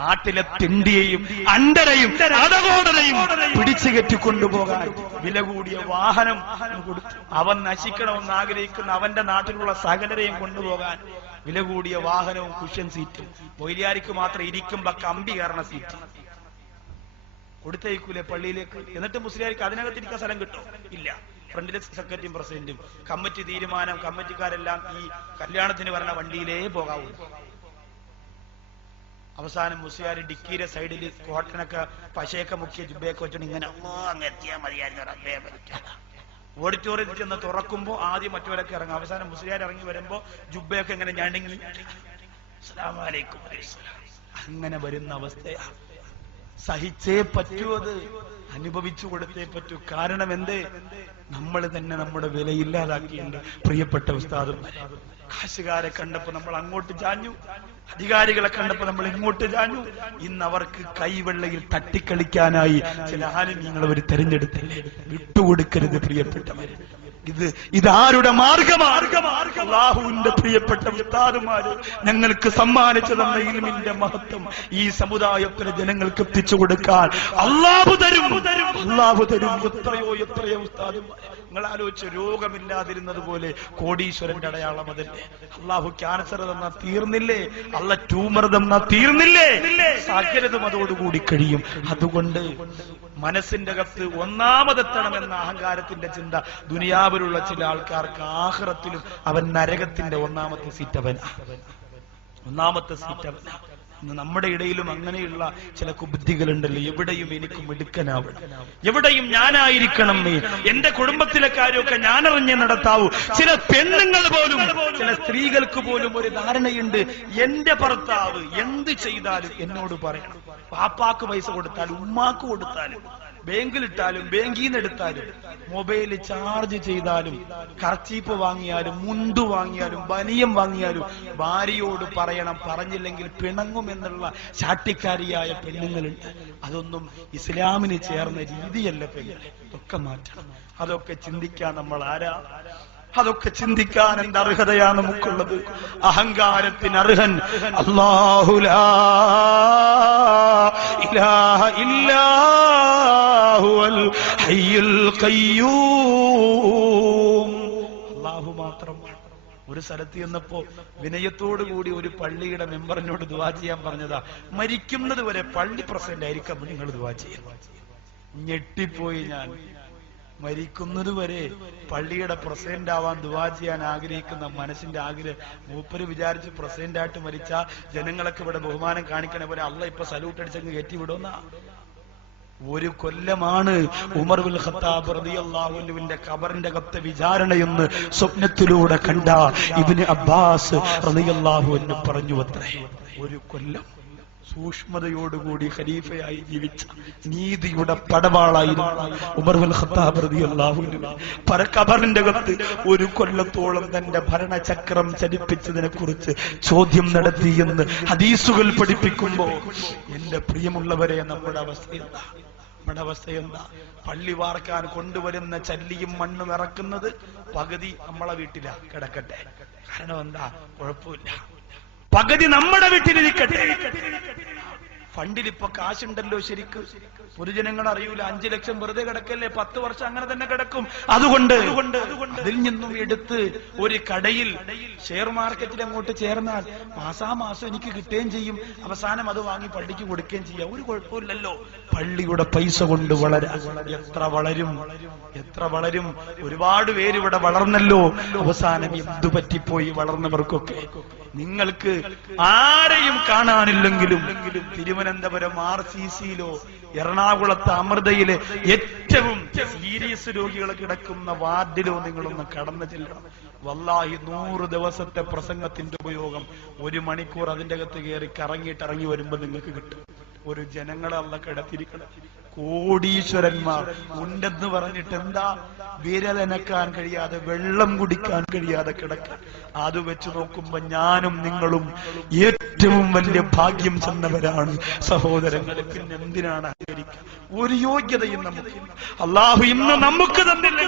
നാട്ടിലെ തിണ്ടിയെയും അണ്ടരെയും അടകോടരെയും പിടിച്ചു കെട്ടിക്കൊണ്ടുപോകാൻ വില കൂടിയ വാഹനം കൊടുത്തു. അവൻ നശിക്കണമെന്ന് ആഗ്രഹിക്കുന്ന അവന്റെ നാട്ടിലുള്ള സകലരെയും കൊണ്ടുപോകാൻ വില കൂടിയ വാഹനവും കുഷ്യൻ സീറ്റും. മൊയ്ലിയാരിക്ക് മാത്രം ഇരിക്കുമ്പോ കമ്പി കയറണ സീറ്റ് കൊടുത്തയക്കൂലെ പള്ളിയിലേക്ക്. എന്നിട്ട് മുസ്ലിയാർക്ക് അതിനകത്തിരിക്കാൻ സ്ഥലം കിട്ടും? ഇല്ല. ഫ്രണ്ടിലെ സെക്രട്ടറിയും പ്രസിഡന്റും കമ്മിറ്റി തീരുമാനം, കമ്മിറ്റിക്കാരെല്ലാം ഈ കല്യാണത്തിന് വരണ വണ്ടിയിലേ പോകാവൂ. അവസാനം മുസ്ലിയാർ ഡിക്കിയുടെ സൈഡിൽ കോട്ടനൊക്കെ പശയൊക്കെ മുക്കിയ ജുബയൊക്കെ വെച്ചോണ്ട് ഇങ്ങനെ അങ്ങ് എത്തിയാൽ മതിയായിരുന്നു. ഓഡിറ്റോറിയത്തിൽ ചെന്ന് തുറക്കുമ്പോ ആദ്യം മറ്റവരൊക്കെ ഇറങ്ങും. അവസാനം മുസ്ലിയാർ ഇറങ്ങി വരുമ്പോ ജുബയൊക്കെ ഇങ്ങനെ ഞണ്ടെങ്കിൽ അസ്സലാമു അലൈക്കും അങ്ങനെ വരുന്ന അവസ്ഥയാ. സഹിച്ചേ പറ്റൂ, അത് അനുഭവിച്ചു കൊടുത്തേ പറ്റൂ. കാരണം എന്തേ? നമ്മൾ തന്നെ നമ്മുടെ വിലയില്ലാതാക്കിയുണ്ട്. പ്രിയപ്പെട്ട ഉസ്താദുമാരെ, കാശുകാരെ കണ്ടപ്പോ നമ്മൾ അങ്ങോട്ട് ചാഞ്ഞു, അധികാരികളെ കണ്ടപ്പോ നമ്മൾ ഇങ്ങോട്ട് ചാഞ്ഞു. ഇന്ന് അവർക്ക് കൈവെള്ളയിൽ തട്ടിക്കളിക്കാനായി ചില ആലിമീങ്ങൾ അവർ തെരഞ്ഞെടുത്തില്ലേ? വിട്ടുകൊടുക്കരുത് പ്രിയപ്പെട്ടവരെ. ഇതാരുടെ മാർഗമാണ്? അല്ലാഹുവിന്റെ പ്രിയപ്പെട്ട ഉസ്താദുമാര് ഞങ്ങൾക്ക് സമ്മാനിച്ചു തന്ന ഇൽമിന്റെ മഹത്വം ഈ സമുദായത്തിലെ ജനങ്ങൾക്ക് എത്തിച്ചു കൊടുക്കാൻ അല്ലാഹു തരും. എത്രയോ ഉസ്താദുമാര്. നിങ്ങൾ ആലോചിച്ച്, രോഗമില്ലാതിരുന്നത് പോലെ കോടീശ്വരന്റെ അടയാളം അതല്ലേ? അല്ലാഹു ക്യാൻസർ തന്നാ തീർന്നില്ലേ? അല്ല ട്യൂമർ തന്നാ തീർന്നില്ലേ? സകലതും അതോടുകൂടി കഴിയും. അതുകൊണ്ട് മനസ്സിന്റെ അകത്ത് ഒന്നാമതെത്തണമെന്ന അഹങ്കാരത്തിന്റെ ചിന്ത ദുനിയാവിലുള്ള ചില ആൾക്കാർക്ക് ആഖിറത്തിലും അവൻ നരകത്തിന്റെ ഒന്നാമത്തെ സീറ്റ് അവൻ. ഇന്ന് നമ്മുടെ ഇടയിലും അങ്ങനെയുള്ള ചില കുബുദ്ധികളുണ്ടല്ലോ. എവിടെയും എനിക്ക് മിടുക്കനാവണം, എവിടെയും ഞാനായിരിക്കണം, എന്റെ കുടുംബത്തിലെ കാര്യമൊക്കെ ഞാനറിഞ്ഞേ നടത്താവൂ. ചില പെണ്ണുങ്ങൾ പോലും, ചില സ്ത്രീകൾക്ക് പോലും ഒരു ധാരണയുണ്ട്, എന്റെ ഭർത്താവ് എന്ത് ചെയ്താലും എന്നോട് പറയണം. പാപ്പാക്ക് പൈസ കൊടുത്താലും ഉമ്മാക്ക് കൊടുത്താലും ബാങ്കിലിട്ടാലും ബാങ്കിൽ നിന്ന് എടുത്താലും മൊബൈല് ചാർജ് ചെയ്താലും കർച്ചീപ്പ് വാങ്ങിയാലും മുണ്ടു വാങ്ങിയാലും ബനിയം വാങ്ങിയാലും ഭാര്യയോട് പറയണം, പറഞ്ഞില്ലെങ്കിൽ പിണങ്ങുമെന്നുള്ള ശാഠ്യക്കാരിയായ പെണ്ണുങ്ങളുണ്ട്. അതൊന്നും ഇസ്ലാമിന് ചേർന്ന രീതിയല്ല പെണ്ണുങ്ങളെ. ഇതൊക്കെ മാറ്റണം. അതൊക്കെ ചിന്തിക്കാൻ നമ്മൾ ആരാ? അതൊക്കെ ചിന്തിക്കാൻ എന്ത് അർഹതയാണ് നമുക്കുള്ളത്? അഹങ്കാരത്തിന് അർഹൻ അല്ലാഹു ലാ ഇലാഹ ഇല്ലാ ഹുവൽ ഹയ്യുൽ ഖയ്യൂം. അല്ലാഹു മാത്രമാണ്. ഒരു സ്ഥലത്ത് ചെന്നപ്പോ വിനയത്തോടുകൂടി ഒരു പള്ളിയുടെ മെമ്പറിനോട് ദുആ ചെയ്യാൻ പറഞ്ഞതാ, മരിക്കുന്നത് വരെ പള്ളി പ്രസിഡന്റ് ആയിരിക്കാം നിങ്ങൾ ദുആ ചെയ്യാൻ. ഞെട്ടിപ്പോയി ഞാൻ. മരിക്കുന്നത് വരെ പള്ളിയുടെ പ്രസിഡന്റ് ആവാൻ ദുആ ചെയ്യാൻ ആഗ്രഹിക്കുന്ന മനസ്സിന്റെ ആഗ്രഹം. മൂപ്പര് വിചാരിച്ച് പ്രസിഡന്റായിട്ട് മരിച്ച ജനങ്ങളൊക്കെ ഇവിടെ ബഹുമാനം കാണിക്കണ പോലെ അള്ള ഇപ്പൊ സല്യൂട്ട് അടിച്ചങ്ങ് കയറ്റിവിടുന്ന. ഒരു കൊല്ലമാണ് ഉമർ ബിൻ ഖത്താബ് റളിയല്ലാഹു അൻഹുവിന്റെ ഖബറിന്റെ അകത്തെ വിചാരണയെന്ന് സ്വപ്നത്തിലൂടെ കണ്ട ഇബ്നു അബ്ബാസ് റളിയല്ലാഹു അൻഹു പറഞ്ഞു അത്രേ. ഒരു കൊല്ലം സൂക്ഷ്മതയോടുകൂടി ഖലീഫയായി ജീവിച്ച നീതിയുടെ പടവാളായിരുന്നു ഉമർ ബിൻ ഖത്താബ് റളിയല്ലാഹു അൻഹു. ഖബറിന്റെ അകത്ത് ഒരു കൊല്ലത്തോളം തന്റെ ഭരണചക്രം ചലിപ്പിച്ചതിനെ കുറിച്ച് ചോദ്യം നടത്തിയെന്ന് ഹദീസുകൾ പഠിപ്പിക്കുമ്പോ എന്റെ പ്രിയമുള്ളവരെ, നമ്മുടെ അവസ്ഥ എന്താ? പള്ളി വാർക്കാൻ കൊണ്ടുവരുന്ന ചല്ലിയും മണ്ണും ഇറക്കുന്നത് പകുതി നമ്മളെ വീട്ടിലാ കിടക്കട്ടെ. കാരണം എന്താ? കുഴപ്പമില്ല, പകുതി നമ്മുടെ വീട്ടിലിരിക്കട്ടെ. ഫണ്ടിലിപ്പോ കാശുണ്ടല്ലോ ശരിക്ക്. പൊതുജനങ്ങൾ അറിയൂല. 5 ലക്ഷം വെറുതെ കിടക്കല്ലേ, 10 വർഷം അങ്ങനെ തന്നെ കിടക്കും. അതുകൊണ്ട് അതിൽ നിന്നും എടുത്ത് ഒരു കടയിൽ ഷെയർ മാർക്കറ്റിൽ അങ്ങോട്ട് ചേർന്നാൽ മാസാമാസം എനിക്ക് കിട്ടുകയും ചെയ്യും. അവസാനം അത് വാങ്ങി പള്ളിക്ക് കൊടുക്കുകയും ചെയ്യാം. ഒരു കുഴപ്പമില്ലല്ലോ. പള്ളിയുടെ പൈസ കൊണ്ട് വളരാൻ എത്ര വളരും. ഒരുപാട് പേര് ഇവിടെ വളർന്നല്ലോ. അവസാനം എന്തു പറ്റിപ്പോയി വളർന്നവർക്കൊക്കെ? നിങ്ങൾക്ക് ആരെയും കാണാനില്ലെങ്കിലും തിരുവനന്തപുരം RCCയിലോ എറണാകുളത്ത് അമൃതയിലെ ഏറ്റവും സീരിയസ് രോഗികൾ കിടക്കുന്ന വാർഡിലോ നിങ്ങളൊന്ന് കടന്നു ചെല്ലണം. വല്ലാഹി 100 ദിവസത്തെ പ്രസംഗത്തിന്റെ ഉപയോഗം 1 മണിക്കൂർ അതിന്റെ അകത്ത് കയറി ഇറങ്ങി വരുമ്പോ നിങ്ങൾക്ക് കിട്ടും. ഒരു ജനങ്ങളെ അല്ല കിടത്തിരിക്കണം. കോടീശ്വരന്മാർ ഉണ്ടെന്ന് പറഞ്ഞിട്ട് എന്താ? വിരലനക്കാൻ കഴിയാതെ, വെള്ളം കുടിക്കാൻ കഴിയാതെ കിടക്കാൻ. അത് വെച്ച് നോക്കുമ്പോ ഞാനും നിങ്ങളും ഏറ്റവും വലിയ ഭാഗ്യം ചെന്നവരാണ് സഹോദരങ്ങളെ. പിന്നെ എന്തിനാണ് അഹങ്കരിക്കുക? ഒരു യോഗ്യതയും നമുക്ക് അല്ലാഹു ഇന്ന് നമുക്ക് തന്നില്ല.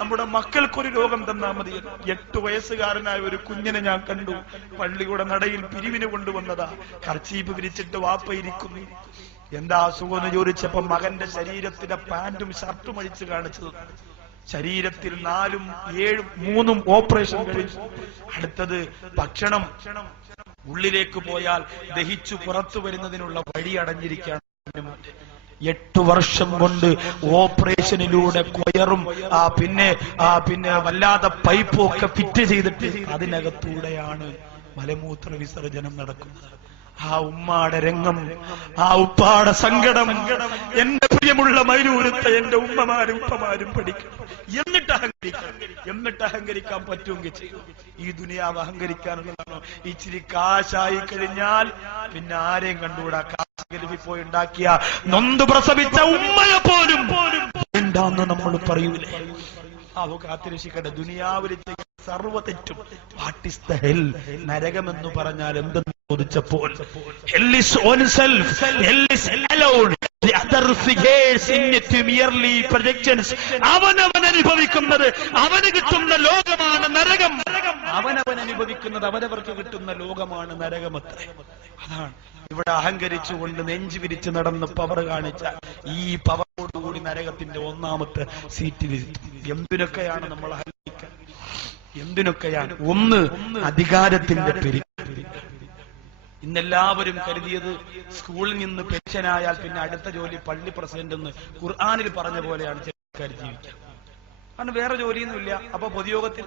നമ്മുടെ മക്കൾക്കൊരു രോഗം തന്നാ മതി. 8 വയസ്സുകാരനായ ഒരു കുഞ്ഞിനെ ഞാൻ കണ്ടു. പള്ളിയുടെ നടയിൽ പിരിവിന് കൊണ്ടുവന്നതാ. കർച്ചീപ്പ് വിരിച്ചിട്ട് വാപ്പ ഇരിക്കുന്നു. എന്താ അസുഖം എന്ന് ചോദിച്ചപ്പോ മകന്റെ ശരീരത്തിന്റെ പാന്റും ഷർട്ടും അഴിച്ച് കാണിച്ചത്. ശരീരത്തിൽ 4ഉം 7ഉം 3ഉം ഓപ്പറേഷൻ കഴിച്ചു. അടുത്തത് ഭക്ഷണം ഉള്ളിലേക്ക് പോയാൽ ദഹിച്ചു പുറത്തു വരുന്നതിനുള്ള വഴി അടഞ്ഞിരിക്കുകയാണ്. 8 വർഷം കൊണ്ട് ഓപ്പറേഷനിലൂടെ കൊയറും പിന്നെ വല്ലാതെ പൈപ്പും ഒക്കെ ഫിറ്റ് ചെയ്തിട്ട് അതിനകത്തൂടെയാണ് മലമൂത്ര വിസർജനം നടക്കുന്നത്. ആ ഉമ്മാടെ രംഗം, ആ ഉപ്പാടെ സങ്കടം എന്റെ പ്രിയമുള്ള മൈരൂരത്തെ എന്റെ ഉമ്മമാരും ഉപ്പമാരും പഠിക്കണം. എന്നിട്ട് അഹങ്കരിക്കാൻ പറ്റുമെങ്കിൽ ചെയ്യും. ഈ ദുനിയാവ് അഹങ്കരിക്കാനുള്ളതാണോ? ഇച്ചിരി കാശായി കഴിഞ്ഞാൽ പിന്നെ ആരെയും കണ്ടുകൂടാ. കാശ് ഗൾഫിൽ പോയി ഉണ്ടാക്കിയ നൊന്ത് പ്രസവിച്ച ഉമ്മയെ പോലും എന്താന്ന് നമ്മൾ പറയൂലേ? അവ കാത്തിരക്ഷിക്കട്ടെ. ദുനിയാവിൽ സർവ്വ തെറ്റും. What is the hell? നരകമെന്ന് പറഞ്ഞാൽ എന്തെന്ന് ചോദിച്ചപ്പോൾ hell is oneself, hell is alone, the other figures in it merely projections. അവനവൻ അനുഭവിക്കുന്നത് അവന് കിട്ടുന്ന ലോകമാണ് നരകം. അവനവൻ അനുഭവിക്കുന്നത് അവനവർക്ക് കിട്ടുന്ന ലോകമാണ് നരകമത്രേ. അതാണ് ഇവിടെ അഹങ്കരിച്ചുകൊണ്ട് നെഞ്ചു വിരിച്ച് നടന്ന് പവർ കാണിച്ച ഈ പവറോടുകൂടി നരകത്തിന്റെ 1ാമത്തെ സീറ്റിലിരുത്തും. എന്തിനൊക്കെയാണ് നമ്മൾ അഹങ്കരിക്കുക? എന്തിനൊക്കെയാണ്? ഒന്ന്, അധികാരത്തിന്റെ പെരുപ്പം. ഇന്നെല്ലാവരും കരുതിയത് സ്കൂളിൽ നിന്ന് പെൻഷനായാൽ പിന്നെ അടുത്ത ജോലി പള്ളി പ്രസിഡന്റ് എന്ന് ഖുർആനിൽ പറഞ്ഞ പോലെയാണ് ചെറുക്കാർ ജീവിക്കുക. കാരണം വേറെ ജോലിയൊന്നുമില്ല. അപ്പൊ പൊതുയോഗത്തിൽ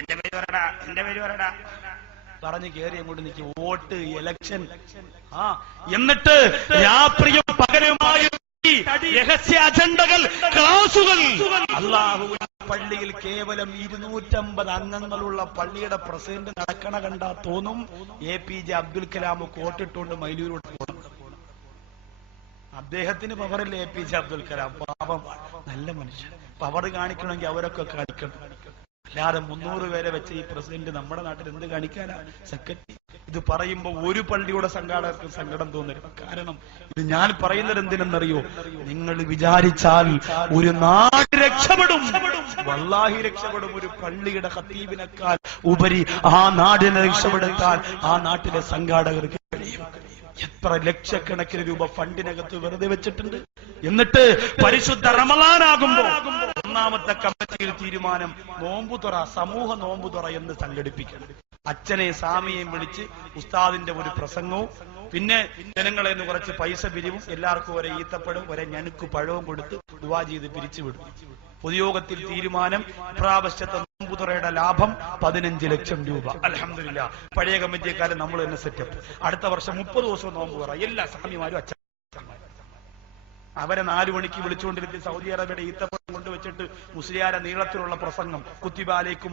എന്റെ പേര് പറയടാ പറഞ്ഞ് കയറി അങ്ങോട്ട് നിൽക്കും. Vote, election. എന്നിട്ട് രാത്രിയും പകരമായി രഹസ്യ അജണ്ടകൾ, ക്ലാസുകൾ. അല്ലാഹു പള്ളിയിൽ കേവലം 250 അംഗങ്ങളുള്ള പള്ളിയുടെ പ്രസിഡന്റ് നടക്കണ കണ്ടാ തോന്നും APJ അബ്ദുൽ കലാം കോട്ടിട്ടുകൊണ്ട് മൈലൂരോട് പോകണം. അദ്ദേഹത്തിന് പവറില്ലേ APJ അബ്ദുൽ കലാം? പാപം, നല്ല മനുഷ്യൻ. പവർ കാണിക്കണമെങ്കിൽ അവരൊക്കെ കാണിക്കണം. അല്ലാതെ 300 പേരെ വെച്ച് ഈ പ്രസിഡന്റ് നമ്മുടെ നാട്ടിൽ എന്ത് കാണിക്കാനാ? സെക്രട്ടറി. ഇത് പറയുമ്പോ ഒരു പള്ളിയുടെ സംഘാടകർക്ക് സങ്കടം തോന്നരുത്. കാരണം ഇത് ഞാൻ പറയുന്നത് എന്തിനെന്നറിയോ? നിങ്ങൾ വിചാരിച്ചാൽ ഒരു നാട് രക്ഷപ്പെടും, വല്ലാഹി രക്ഷപ്പെടും. ഒരു പള്ളിയുടെ ഖത്തീബിനേക്കാൾ ഉപരി ആ നാടിനെ രക്ഷപ്പെടുത്താൻ ആ നാട്ടിലെ സംഘാടകർക്ക് കഴിയും. എത്ര ലക്ഷക്കണക്കിന് രൂപ ഫണ്ടിനകത്ത് വെറുതെ വെച്ചിട്ടുണ്ട്. എന്നിട്ട് പരിശുദ്ധ റമളാനാകുമ്പോ ഒന്നാമത്തെ കമ്മിറ്റിയിൽ തീരുമാനം, നോമ്പുതുറ, സമൂഹ നോമ്പുതുറ എന്ന് സംഘടിപ്പിക്കണം. അച്ഛനെ സ്വാമിയെയും വിളിച്ച് ഉസ്താദിന്റെ ഒരു പ്രസംഗവും പിന്നെ ജനങ്ങളെ നിന്ന് കുറച്ച് പൈസ പിരിവും, എല്ലാവർക്കും ഒരേ ഈത്തപ്പഴവും ഒരേ ഞനുക്ക് പഴവും കൊടുത്ത് ദുആ ചെയ്ത് പിരിച്ചുവിടും. പൊതുയോഗത്തിൽ തീരുമാനം, പ്രാവശ്യത്തെ നോമ്പുതുറയുടെ ലാഭം 15 ലക്ഷം രൂപ. അൽഹംദുലില്ലാഹ്, പഴയ കമ്മിറ്റിക്കാരൻ നമ്മൾ തന്നെ സെറ്റപ്പ്. അടുത്ത വർഷം 30 ദിവസവും നോമ്പുതുറ. എല്ലാ സ്വാമിമാരും അച്ഛൻ അവരെ 4 മണിക്ക് വിളിച്ചുകൊണ്ടിരുത്തി സൗദി അറേബ്യയുടെ ഈത്തപ്പഴം കൊണ്ടുവച്ചിട്ട് മുസ്ലിയാരെ നീളത്തിലുള്ള പ്രസംഗം, കുത്തിബാലയ്ക്കും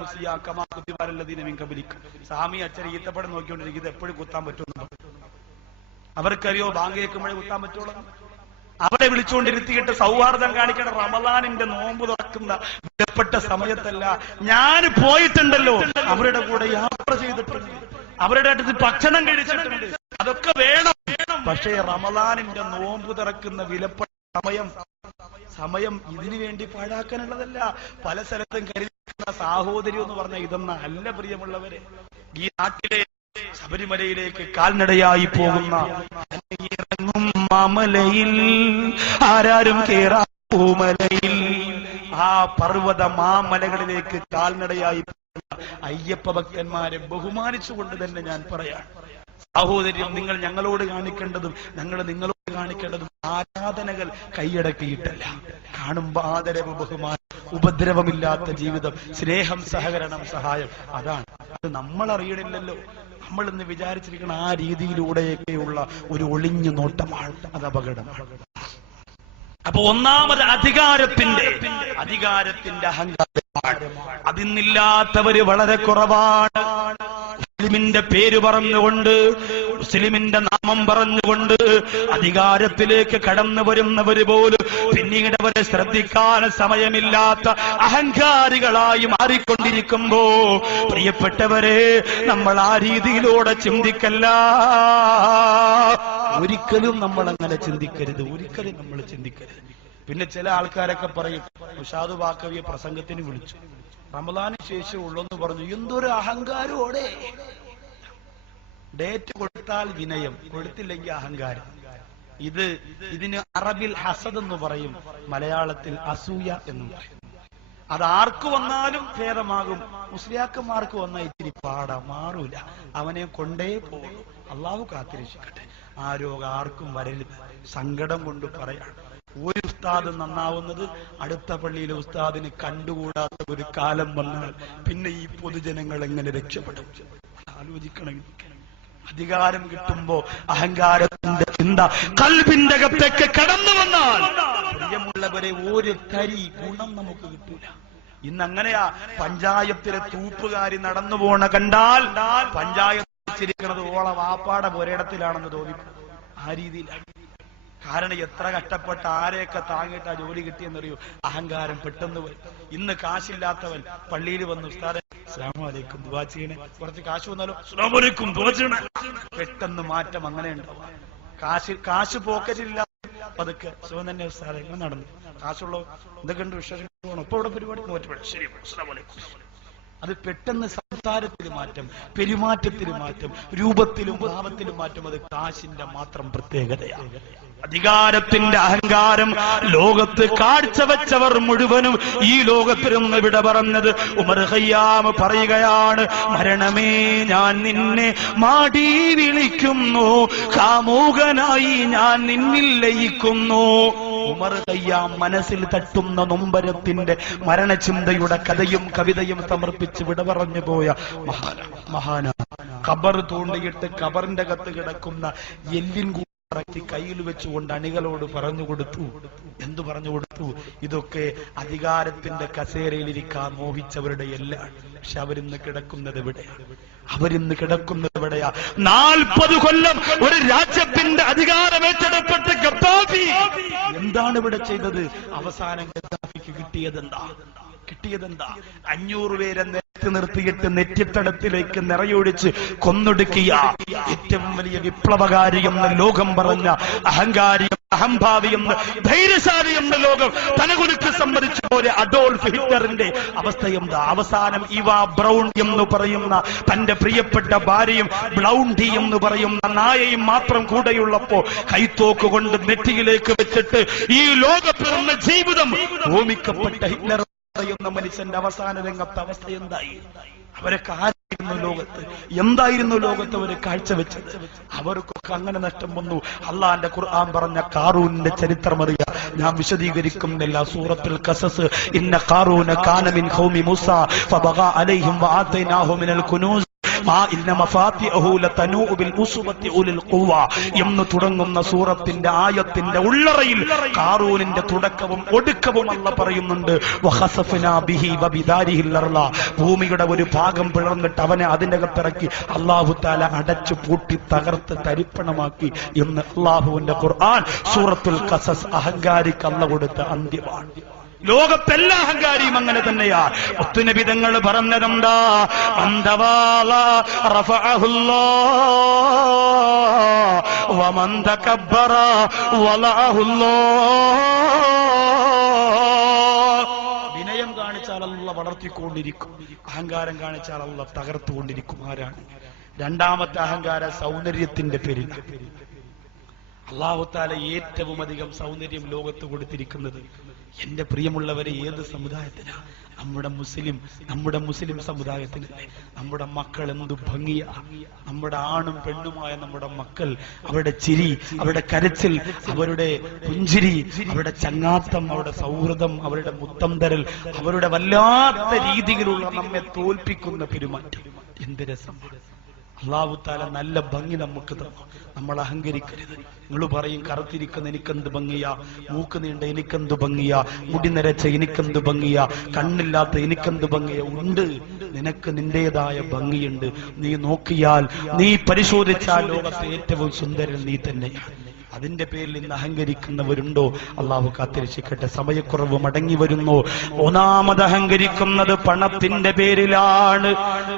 സ്വാമി അച്ഛനെ ഈത്തപ്പഴം നോക്കിക്കൊണ്ടിരിക്കും. ഇത് എപ്പോഴും കുത്താൻ പറ്റുമെന്ന് അവർക്കറിയോ? ബാങ്ക് കേൾക്കുമ്പോഴേ കുത്താൻ പറ്റുള്ളൂ. അവരെ വിളിച്ചുകൊണ്ടിരുത്തിയിട്ട് സൗഹാർദ്ദം കാണിക്കണം. റമളാനിന്റെ നോമ്പ് തുറക്കുന്ന വിലപ്പെട്ട സമയത്തല്ല, ഞാൻ പോയിട്ടുണ്ടല്ലോ, അവരുടെ കൂടെ യാത്ര ചെയ്തിട്ടുണ്ട്, അവരുടെ അടുത്ത് ഭക്ഷണം കഴിച്ചിട്ടുണ്ട്, അതൊക്കെ വേണം. പക്ഷേ റമളാനിന്റെ നോമ്പ് തുറക്കുന്ന വിലപ്പെട്ട സമയം ഇതിനു വേണ്ടി പാഴാക്കാനുള്ളതല്ല. പല സ്ഥലത്തും കരുതുന്ന സാഹോദര്യം എന്ന് പറഞ്ഞ ഇതൊന്നും അല്ല പ്രിയമുള്ളവരെ. ഈ നാട്ടിലെ ശബരിമലയിലേക്ക് കാൽനടയായി പോകുന്ന ഇറങ്ങും മാമലയിൽ ആരാരും കേറാമലയിൽ, ആ പർവ്വത മാമലകളിലേക്ക് കാൽനടയായി പോകുന്ന അയ്യപ്പ ഭക്തന്മാരെ ബഹുമാനിച്ചുകൊണ്ട് തന്നെ ഞാൻ പറയാം, സാഹോദര്യം നിങ്ങൾ ഞങ്ങളോട് കാണിക്കേണ്ടതും ഞങ്ങൾ നിങ്ങളോട് കാണിക്കേണ്ടതും ആരാധനകൾ കൈയടക്കിയിട്ടല്ല. കാണുമ്പോ ആദരവ്, ബഹുമാനം, ഉപദ്രവമില്ലാത്ത ജീവിതം, സ്നേഹം, സഹകരണം, സഹായം, അതാണ്. അത് നമ്മൾ അറിയണില്ലല്ലോ. നമ്മൾ ഇന്ന് വിചാരിച്ചിരിക്കുന്ന ആ രീതിയിലൂടെയൊക്കെയുള്ള ഒരു ഒളിഞ്ഞു നോട്ടമാണ്. അത് അപകടമാണ്. അപ്പൊ ഒന്നാമത് അധികാരത്തിന്റെ അഹങ്കാരമാണ്. അതിന്നില്ലാത്തവര് വളരെ കുറവാണ്. മുസ്ലിമിന്റെ പേര് പറഞ്ഞുകൊണ്ട്, മുസ്ലിമിന്റെ നാമം പറഞ്ഞുകൊണ്ട് അധികാരത്തിലേക്ക് കടന്നു വരുന്നവര് പോലും പിന്നീട് അവരെ ശ്രദ്ധിക്കാൻ സമയമില്ലാത്ത അഹങ്കാരികളായി മാറിക്കൊണ്ടിരിക്കുമ്പോ, പ്രിയപ്പെട്ടവരെ, നമ്മൾ ആ രീതിയിലൂടെ ചിന്തിക്കല്ല. ഒരിക്കലും നമ്മൾ അങ്ങനെ ചിന്തിക്കരുത്. ഒരിക്കലും നമ്മൾ ചിന്തിക്കരുത്. പിന്നെ ചില ആൾക്കാരൊക്കെ പറയും, ഉഷാദ് ബാക്കവിയെ പ്രസംഗത്തിന് വിളിച്ചു, റമളാന് ശേഷം ഉള്ളെന്ന് പറഞ്ഞു. എന്തൊരു അഹങ്കാരോടെ! ഡേറ്റ് കൊടുത്താൽ വിനയം, കൊടുത്തില്ലെങ്കിൽ അഹങ്കാരം. ഇതിന് അറബിൽ ഹസദ് എന്ന് പറയും, മലയാളത്തിൽ അസൂയ എന്നും പറയും. അത് ആർക്ക് വന്നാലും ഭേദമാകും. മുസ്ലിയാക്കന്മാർക്ക് വന്നാൽ ഇത്തിരി പാടാ, മാറൂല, അവനെ കൊണ്ടേ പോകും. അള്ളാഹു കാത്തിരക്ഷിക്കട്ടെ. ആ രോഗം ആർക്കും വരരുത്. സങ്കടം കൊണ്ട് പറയാണ്, ഒരു ഉസ്താദ് നന്നാവുന്നത് അടുത്ത പള്ളിയിലെ ഉസ്താദിന് കണ്ടുകൂടാത്ത ഒരു കാലം വന്നാൽ പിന്നെ ഈ പൊതുജനങ്ങൾ എങ്ങനെ രക്ഷപ്പെടും? ആലോചിക്കണം. അധികാരം കിട്ടുമ്പോ അഹങ്കാരത്തിന്റെ ചിന്ത ഖൽബിന്റെ അകത്തേക്ക് കടന്നു വന്നാൽ, പ്രിയമുള്ളവരെ, ഒരു തരി ഗുണം നമുക്ക് കിട്ടൂല. ഇന്ന് അങ്ങനെയാ. പഞ്ചായത്തിലെ തൂപ്പുകാരി നടന്നു പോണ കണ്ടാൽ പഞ്ചായത്ത് വെച്ചിരിക്കുന്നത് ഓള വാപ്പാടെ പുരയിടത്തിലാണെന്ന് തോന്നിക്കും. ആ രീതിയിലാണ്. കാരണം എത്ര കഷ്ടപ്പെട്ട ആരെയൊക്കെ താങ്ങിയിട്ട് ആ ജോലി കിട്ടിയെന്നറിയോ? അഹങ്കാരം പെട്ടെന്ന് വരും. ഇന്ന് കാശില്ലാത്തവൻ പള്ളിയിൽ വന്നു, ഉസ്താദേ അസ്സലാമു അലൈക്കും ദുആ ചെയ്യണേ, കുറച്ച് കാശ് വന്നാലോ അസ്സലാമു അലൈക്കും ദുആ ചെയ്യണേ. പെട്ടെന്ന് മാറ്റം അങ്ങനെ ഉണ്ടാവും. കാശ് പോക്കറ്റില്ല, പതുക്കെ സുഖം തന്നെ ഉസ്താദേ, എങ്ങനെ നടന്നു, കാശുള്ളോ, എന്തൊക്കെയുണ്ട് വിശേഷം, ഇപ്പൊ ഇവിടെ പരിപാടി, ശരി അസ്സലാമു അലൈക്കും. അത് പെട്ടെന്ന് സംസാരത്തിൽ മാറ്റം, പെരുമാറ്റത്തിൽ മാറ്റം, രൂപത്തിലും ഭാവത്തിലും മാറ്റം. അത് കാശിന്റെ മാത്രം പ്രത്യേകതയാണ്. അധികാരത്തിന്റെ അഹങ്കാരം ലോകത്ത് കാഴ്ചവെച്ചവർ മുഴുവനും ഈ ലോകത്തിരുന്ന് വിട പറഞ്ഞത്. ഉമർ ഖയ്യാം പറയുകയാണ്, മരണമേ ഞാൻ നിന്നെ മാടി വിളിക്കുന്നു, കാമുകനായി ഞാൻ നിന്നിൽ ലയിക്കുന്നു. ഉമർ ഖയ്യാം മനസ്സിൽ തട്ടുന്ന നൊമ്പരത്തിന്റെ മരണചിന്തയുടെ കഥയും കവിതയും സമർപ്പിച്ച് വിട പറഞ്ഞു പോയ മഹാന. ഖബർ തോണ്ടിയിട്ട് ഖബറിന്റെ അകത്ത് കിടക്കുന്ന എല്ലിൻ കയ്യിൽ വെച്ചുകൊണ്ട് അണികളോട് പറഞ്ഞുകൊടുത്തു. എന്തു പറഞ്ഞുകൊടുത്തു? ഇതൊക്കെ അധികാരത്തിന്റെ കസേരയിലിരിക്കാൻ മോഹിച്ചവരുടെ എല്ലാം. പക്ഷെ അവരിന്ന് കിടക്കുന്നത് എവിടെയാണ്? അവരിന്ന് കിടക്കുന്നത് എവിടെയാ? 40 കൊല്ലം ഒരു രാജ്യത്തിന്റെ അധികാരം ഏറ്റെടുപ്പെട്ട ഗദ്ദാഫി എന്താണ് ഇവിടെ ചെയ്തത്? അവസാനം ഗദ്ദാഫിക്ക് കിട്ടിയതെന്താ? 500 പേരെ നിർത്തിയിട്ട് നെറ്റിത്തടത്തിലേക്ക് നിറയൊഴിച്ച് കൊന്നൊടുക്കിയ ഏറ്റവും വലിയ വിപ്ലവകാരി എന്ന് ലോകം പറഞ്ഞ അഹങ്കാരി, അഹംഭാവി എന്ന്, ധൈര്യശാലി എന്ന് ലോകം തനകുലുക്ക് സമ്മതിച്ച പോലെ അഡോൾഫ് ഹിറ്റ്ലറിന്റെ അവസ്ഥ എന്താ? അവസാനം ഇവ ബ്രൗൺ എന്ന് പറയുന്ന തന്റെ പ്രിയപ്പെട്ട ഭാര്യയും ബ്ലൗണ്ടി എന്ന് പറയുന്ന നായയും മാത്രം കൂടെയുള്ളപ്പോ കൈത്തോക്ക് കൊണ്ട് നെറ്റിയിലേക്ക് വെച്ചിട്ട് ഈ ലോകപ്പിറന്ന ജീവിതം ഹോമിക്കപ്പെട്ട ഹിറ്റ്ലർ എന്ന മനുഷ്യന്റെ അവസാന രംഗത്തെ അവസ്ഥ എന്തായി? അവരൊക്കെ ആരായിരുന്നു ലോകത്ത്? എന്തായിരുന്നു ലോകത്ത് അവര് കാഴ്ചവെച്ചത്? അവർക്കൊക്കെ അങ്ങനെ നഷ്ടം വന്നു. അള്ളാന്റെ ഖുർആൻ പറഞ്ഞ ഖാറൂനിന്റെ ചരിത്രം അറിയാം, ഞാൻ വിശദീകരിക്കുന്നില്ല. സൂറത്തുൽ ഖസസ്, ഇന്ന ഖാറൂന കാന മിൻ ഖൗമി മൂസ ഫബഗാ അലൈഹിം വആതൈനാഹു മിനൽ കുനൂസ് എന്ന് തുടങ്ങുന്ന സൂറത്തിന്റെ ആയത്തിന്റെ ഉള്ളറയിൽ ഖാറൂനിന്റെ തുടക്കവും ഒടുക്കവും അല്ല പറയുന്നുണ്ട്. ഭൂമിയുടെ ഒരു ഭാഗം പിളർന്നിട്ട് അവനെ അതിന്റെ അകത്തിറക്കി അല്ലാഹു തആല അടച്ചു പൂട്ടി തകർത്ത് തരിപ്പണമാക്കി എന്ന് അല്ലാഹുവിന്റെ ഖുർആൻ സൂറത്തുൽ ഖസസ് അഹങ്കാരിക്ക് അല്ല കൊടുത്ത അന്ത്യമാണ്. ലോകത്തെല്ലാ അഹങ്കാരിയും അങ്ങനെ തന്നെയാണ്. മുത്തുനബി തങ്ങൾ പറഞ്ഞതെന്താ? അന്തവാല റഫഅഹുല്ലാഹ് വമൻ തകബ്ബറ വലഅഹുല്ലാഹ്. വിനയം കാണിച്ചാൽ അല്ലാഹ് വളർത്തിക്കൊണ്ടിരിക്കും, അഹങ്കാരം കാണിച്ചാൽ അല്ലാഹ് തകർത്തുകൊണ്ടിരിക്കും. ആരാണ്? രണ്ടാമത്തെ അഹങ്കാര സൗന്ദര്യത്തിന്റെ പേരിൽ. അല്ലാഹു തആല ഏറ്റവും അധികം സൗന്ദര്യം ലോകത്ത് കൊടുത്തിരിക്കുന്നത് എന്റെ പ്രിയമുള്ളവരെ ഏത് സമുദായത്തിനാ? നമ്മുടെ മുസ്ലിം സമുദായത്തിനല്ലേ? നമ്മുടെ മക്കൾ എന്തു ഭംഗിയാ! നമ്മുടെ ആണും പെണ്ണുമായ നമ്മുടെ മക്കൾ, അവരുടെ ചിരി, അവരുടെ കരച്ചിൽ, അവരുടെ പുഞ്ചിരി, അവരുടെ ചങ്ങാത്തം, അവരുടെ സൗഹൃദം, അവരുടെ മുത്തം തരൽ, അവരുടെ വല്ലാത്ത രീതിയിലുള്ള നമ്മെ തോൽപ്പിക്കുന്ന പെരുമാറ്റം, എന്ത് രസമാണ്! അല്ലാഹു തആല നല്ല ഭംഗി നമുക്ക് തന്നു. നമ്മൾ അഹങ്കരിക്കരുത്. നിങ്ങൾ പറയും, കറുത്തിരിക്കുന്ന എനിക്കെന്ത് ഭംഗിയാ, മൂക്ക് നീണ്ട എനിക്കെന്ത് ഭംഗിയാ, മുടി നരച്ച എനിക്കെന്ത് ഭംഗിയാ, കണ്ണില്ലാത്ത എനിക്കെന്ത് ഭംഗിയാ. ഉണ്ട്, നിനക്ക് നിന്റേതായ ഭംഗിയുണ്ട്. നീ നോക്കിയാൽ, നീ പരിശോധിച്ചാൽ ലോകത്തെ ഏറ്റവും സുന്ദരൻ നീ തന്നെയാണ്. അതിന്റെ പേരിൽ ഇന്ന് അഹങ്കരിക്കുന്നവരുണ്ടോ? അള്ളാഹു കാത്തിരക്ഷിക്കട്ടെ. സമയക്കുറവ് മടങ്ങി വരുന്നു. ഒന്നാമത് അഹങ്കരിക്കുന്നത് പണത്തിന്റെ പേരിലാണ്.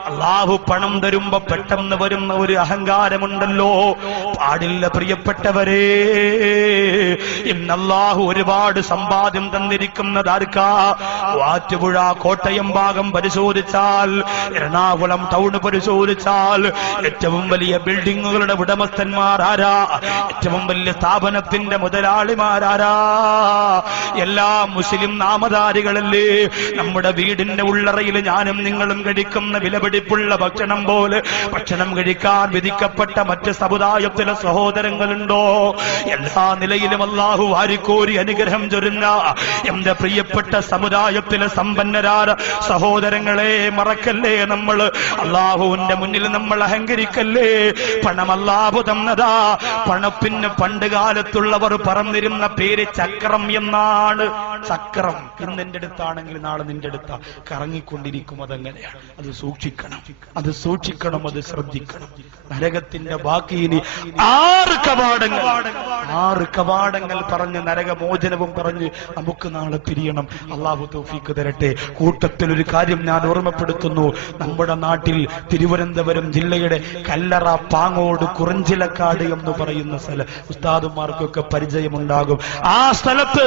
അള്ളാഹു പണം തരുമ്പോ പെട്ടെന്ന് വരുന്ന ഒരു അഹങ്കാരമുണ്ടല്ലോ, പാടില്ല പ്രിയപ്പെട്ടവരെ. ഇന്ന് അള്ളാഹു ഒരുപാട് സമ്പാദ്യം തന്നിരിക്കുന്നത് ആർക്കാ? വാറ്റുപുഴ, കോട്ടയം ഭാഗം പരിശോധിച്ചാൽ, എറണാകുളം ടൗൺ പരിശോധിച്ചാൽ ഏറ്റവും വലിയ ബിൽഡിങ്ങുകളുടെ ഉടമസ്ഥന്മാർ ആരാ? ഏറ്റവും വലിയ സ്ഥാപനത്തിന്റെ മുതലാളിമാരാരാ? എല്ലാ മുസ്ലിം നാമധാരികളല്ലേ? നമ്മുടെ വീടിന്റെ ഉള്ളറയിൽ ഞാനും നിങ്ങളും കഴിക്കുന്ന വിലപിടിപ്പുള്ള ഭക്ഷണം പോലെ ഭക്ഷണം കഴിക്കാൻ വിധിക്കപ്പെട്ട മറ്റ് സമുദായത്തിലെ സഹോദരങ്ങളുണ്ടോ? എല്ലാ നിലയിലും അല്ലാഹു വാരിക്കോരി അനുഗ്രഹം ചൊരിഞ്ഞ എന്റെ പ്രിയപ്പെട്ട സമുദായത്തിലെ സമ്പന്നരായ സഹോദരങ്ങളെ മറക്കല്ലേ. നമ്മൾ അല്ലാഹുവിന്റെ മുന്നിൽ നമ്മൾ അഹങ്കരിക്കല്ലേ. പണം അല്ലാഹു തന്നതാ. പണത്തിന് പണ്ട് കാലത്തുള്ളവർ പറഞ്ഞിരുന്ന പേര് ചക്രം എന്നാണ്. ചക്രം ഇന്ന് എന്റെ അടുത്താണെങ്കിൽ നാളെ നിന്റെ അടുത്താ, കറങ്ങിക്കൊണ്ടിരിക്കും. അതെങ്ങനെയാണ്? അത് സൂക്ഷിക്കണം, അത് സൂക്ഷിക്കണം, അത് ശ്രദ്ധിക്കണം. നരകത്തിന്റെ ബാക്കി ഇനി 6 കവാടങ്ങൾ പറഞ്ഞ് നരകമോചനവും പറഞ്ഞ് നമുക്ക് നാളെ തിരിയണം. അല്ലാഹു തൗഫീഖ് തരട്ടെ. കൂട്ടത്തിൽ ഒരു കാര്യം ഞാൻ ഓർമ്മപ്പെടുത്തുന്നു. നമ്മുടെ നാട്ടിൽ തിരുവനന്തപുരം ജില്ലയുടെ കല്ലറ, പാങ്ങോട്, കുറിഞ്ചിലക്കാട് എന്ന് പറയുന്ന സ്ഥലം ഉസ്താദുമാർക്കൊക്കെ പരിചയമുണ്ടാകും. ആ സ്ഥലത്ത്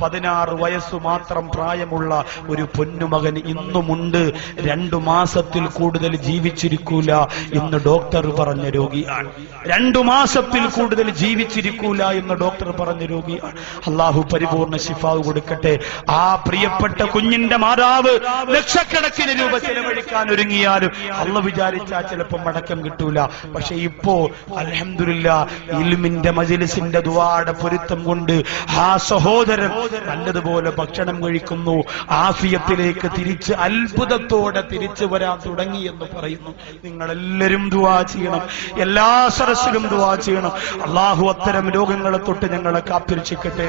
16 വയസ്സ് മാത്രം പ്രായമുള്ള ഒരു പൊന്നുമകൻ ഇന്നുമുണ്ട്. 2 മാസത്തിൽ കൂടുതൽ ജീവിച്ചിരിക്കൂല എന്ന് ഡോക്ടർ പറഞ്ഞ രോഗിയാണ്. 2 മാസത്തിൽ കൂടുതൽ ജീവിച്ചിരിക്കൂല എന്ന് ഡോക്ടർ പറഞ്ഞ രോഗിയാണ്. അല്ലാഹു പരിപൂർണ ശിഫാവ് കൊടുക്കട്ടെ. ആ പ്രിയപ്പെട്ട കുഞ്ഞിന്റെ മാതാവ് ലക്ഷക്കണക്കിന് രൂപ ചെലവഴിക്കാൻ ഒരുങ്ങിയാലും അള്ള വിചാരിച്ചാൽ ചിലപ്പോൾ മടക്കം കിട്ടൂല. പക്ഷെ ഇപ്പോ അൽഹംദുലില്ലാഹ് ഇൽമിന്റെ മജ്ലിസിന്റെ ദുആയുടെ പൊരുത്തം കൊണ്ട് ആ സഹോദരൻ നല്ലതുപോലെ ഭക്ഷണം കഴിക്കുന്നു. ആഫിയത്തിലേക്ക് തിരിച്ച് അത്ഭുതത്തോടെ തിരിച്ചു വരാൻ തുടങ്ങി എന്ന് പറയുന്നു. നിങ്ങളെല്ലാവരും ദുആ ചെയ്യണം, എല്ലാ സദസ്സിലും ദുആ ചെയ്യണം. അല്ലാഹു അത്തരം രോഗങ്ങളെ തൊട്ട് ഞങ്ങളെ കാത്തിരക്ഷിക്കട്ടെ.